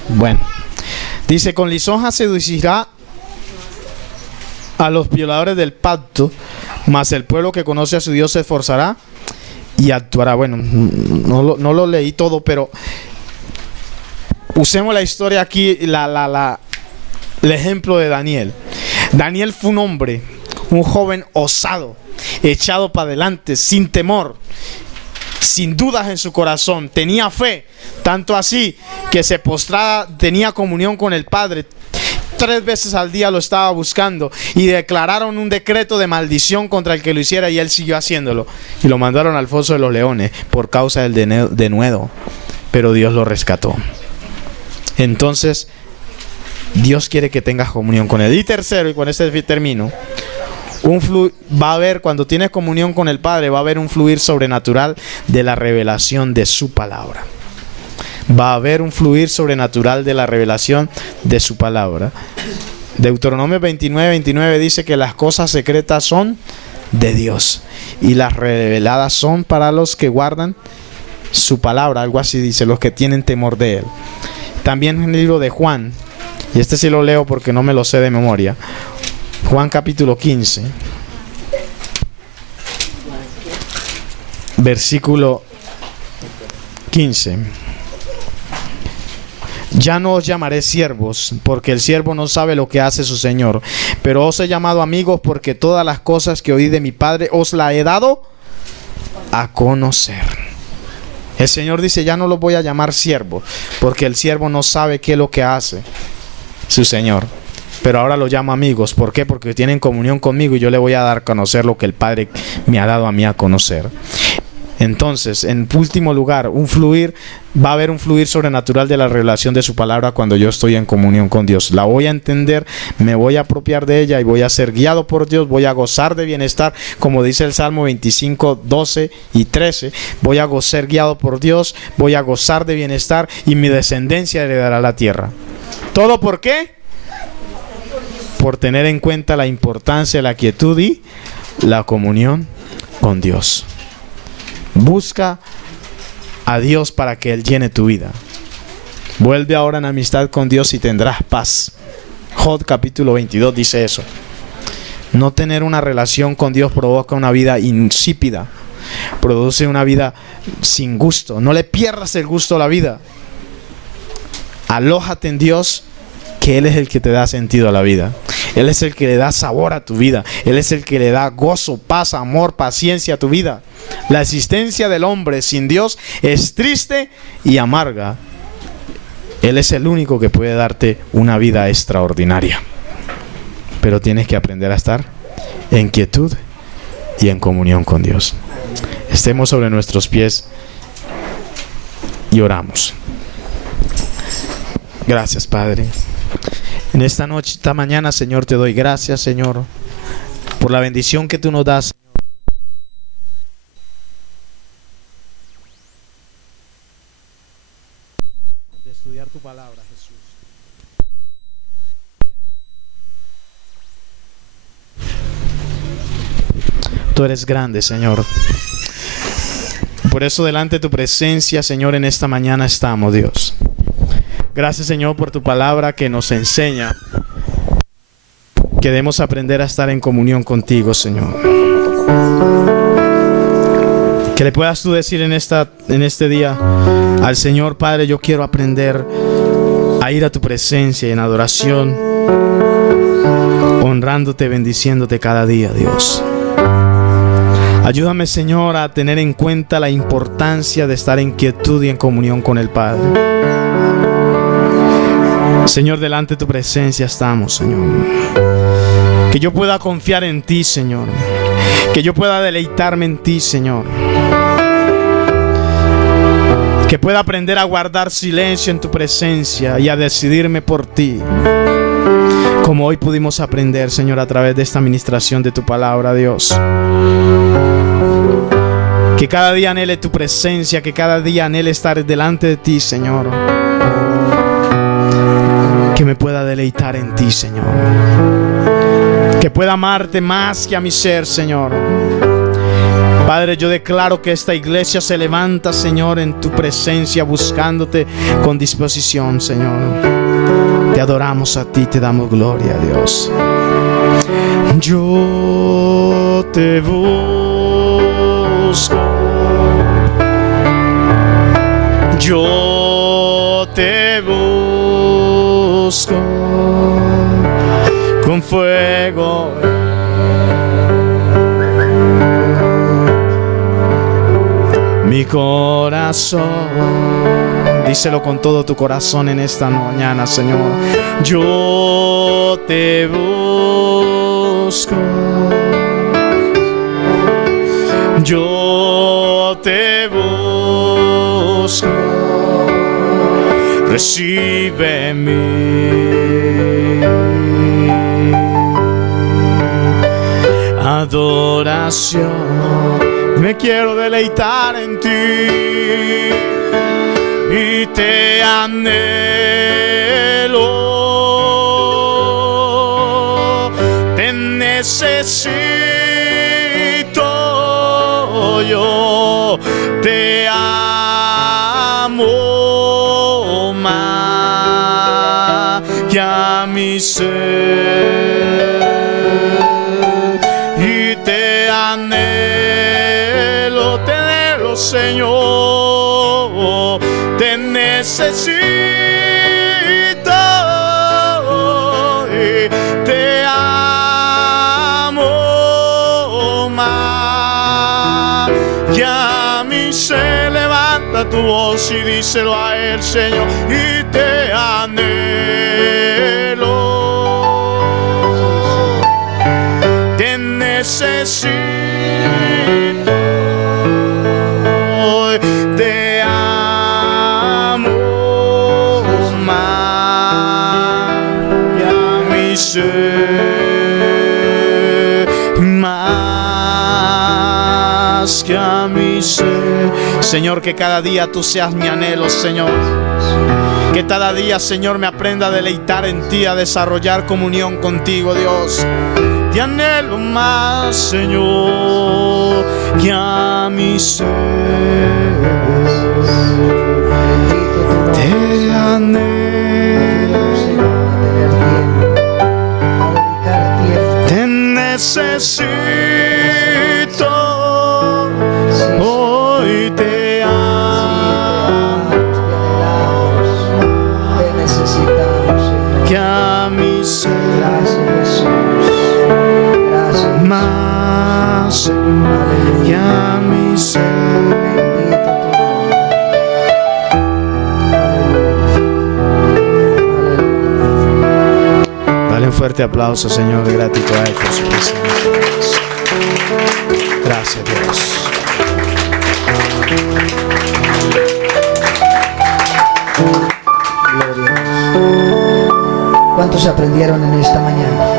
Bueno, dice: con lisonja seducirá a los violadores del pacto, mas el pueblo que conoce a su Dios se esforzará y actuará. Bueno, no lo leí todo, pero usemos la historia aquí, el ejemplo de Daniel. Daniel fue un hombre, un joven osado, echado para adelante, sin temor, sin dudas en su corazón. Tenía fe, tanto así que se postraba, tenía comunión con el Padre. 3 veces al día lo estaba buscando, y declararon un decreto de maldición contra el que lo hiciera, y él siguió haciéndolo, y lo mandaron al foso de los leones por causa del denuedo, pero Dios lo rescató. Entonces Dios quiere que tengas comunión con Él. Y tercero, y con este termino, va a haber, cuando tienes comunión con el Padre, va a haber un fluir sobrenatural de la revelación de su palabra. Va a haber un fluir sobrenatural de la revelación de su palabra. Deuteronomio 29:29 dice que las cosas secretas son de Dios, y las reveladas son para los que guardan su palabra. Algo así dice, los que tienen temor de Él. También en el libro de Juan, y este sí lo leo porque no me lo sé de memoria, Juan capítulo 15, versículo 15. Ya no os llamaré siervos, porque el siervo no sabe lo que hace su Señor, pero os he llamado amigos, porque todas las cosas que oí de mi Padre os las he dado a conocer. El Señor dice, ya no los voy a llamar siervos, porque el siervo no sabe qué es lo que hace su Señor. Pero ahora los llamo amigos. ¿Por qué? Porque tienen comunión conmigo, y yo le voy a dar a conocer lo que el Padre me ha dado a mí a conocer. Entonces, en último lugar, va a haber un fluir sobrenatural de la revelación de su palabra cuando yo estoy en comunión con Dios. La voy a entender, me voy a apropiar de ella, y voy a ser guiado por Dios, voy a gozar de bienestar, como dice el Salmo 25, 12 y 13. Voy a ser guiado por Dios, voy a gozar de bienestar, y mi descendencia heredará la tierra. ¿Todo por qué? Por tener en cuenta la importancia de la quietud y la comunión con Dios. Busca a Dios para que Él llene tu vida. Vuelve ahora en amistad con Dios y tendrás paz. Job capítulo 22 dice eso. No tener una relación con Dios provoca una vida insípida, produce una vida sin gusto. No le pierdas el gusto a la vida. Alójate en Dios, que Él es el que te da sentido a la vida. Él es el que le da sabor a tu vida. Él es el que le da gozo, paz, amor, paciencia a tu vida. La existencia del hombre sin Dios es triste y amarga. Él es el único que puede darte una vida extraordinaria. Pero tienes que aprender a estar en quietud y en comunión con Dios. Estemos sobre nuestros pies y oramos. Gracias, Padre. En esta noche, esta mañana, Señor, te doy gracias, Señor, por la bendición que tú nos das. De estudiar tu palabra, Jesús. Tú eres grande, Señor. Por eso delante de tu presencia, Señor, en esta mañana estamos, Dios. Gracias, Señor, por tu palabra que nos enseña que debemos aprender a estar en comunión contigo, Señor. Que le puedas tú decir en este día al Señor: Padre, yo quiero aprender a ir a tu presencia en adoración, honrándote, bendiciéndote cada día, Dios. Ayúdame, Señor, a tener en cuenta la importancia de estar en quietud y en comunión con el Padre. Señor, delante de tu presencia estamos, Señor. Que yo pueda confiar en ti, Señor. Que yo pueda deleitarme en ti, Señor. Que pueda aprender a guardar silencio en tu presencia y a decidirme por ti. Como hoy pudimos aprender, Señor, a través de esta administración de tu palabra, Dios. Que cada día anhele tu presencia, que cada día anhele estar delante de ti, Señor. Que me pueda deleitar en ti, Señor. Que pueda amarte más que a mi ser, Señor. Padre, yo declaro que esta iglesia se levanta, Señor, en tu presencia, buscándote con disposición, Señor. Te adoramos a ti, te damos gloria, Dios. Yo te busco. busco con fuego. Mi corazón, díselo con todo tu corazón en esta mañana, Señor. Yo te busco, yo te busco, recibe mi adoración. Me quiero deleitar en ti y te anhelo, te necesito, yo te amo más que a mi ser. Señor, te necesito y te amo más que a mí. Se levanta tu voz y díselo a él, Señor, y te anhelo, te necesito. Te amo más que a mi ser, más que a mi ser. Señor, que cada día tú seas mi anhelo, Señor. Que cada día, Señor, me aprenda a deleitar en ti, a desarrollar comunión contigo, Dios. Te anhelo más, Señor, que a mi ser. Te anhelo, te necesito, hoy te amo, te necesitamos, que a mi ser. Más que a mi ser. Dale un fuerte aplauso, Señor, de gratitud a Él por su presencia. Gracias, Dios. Gloria a Dios. ¿Cuántos aprendieron en esta mañana?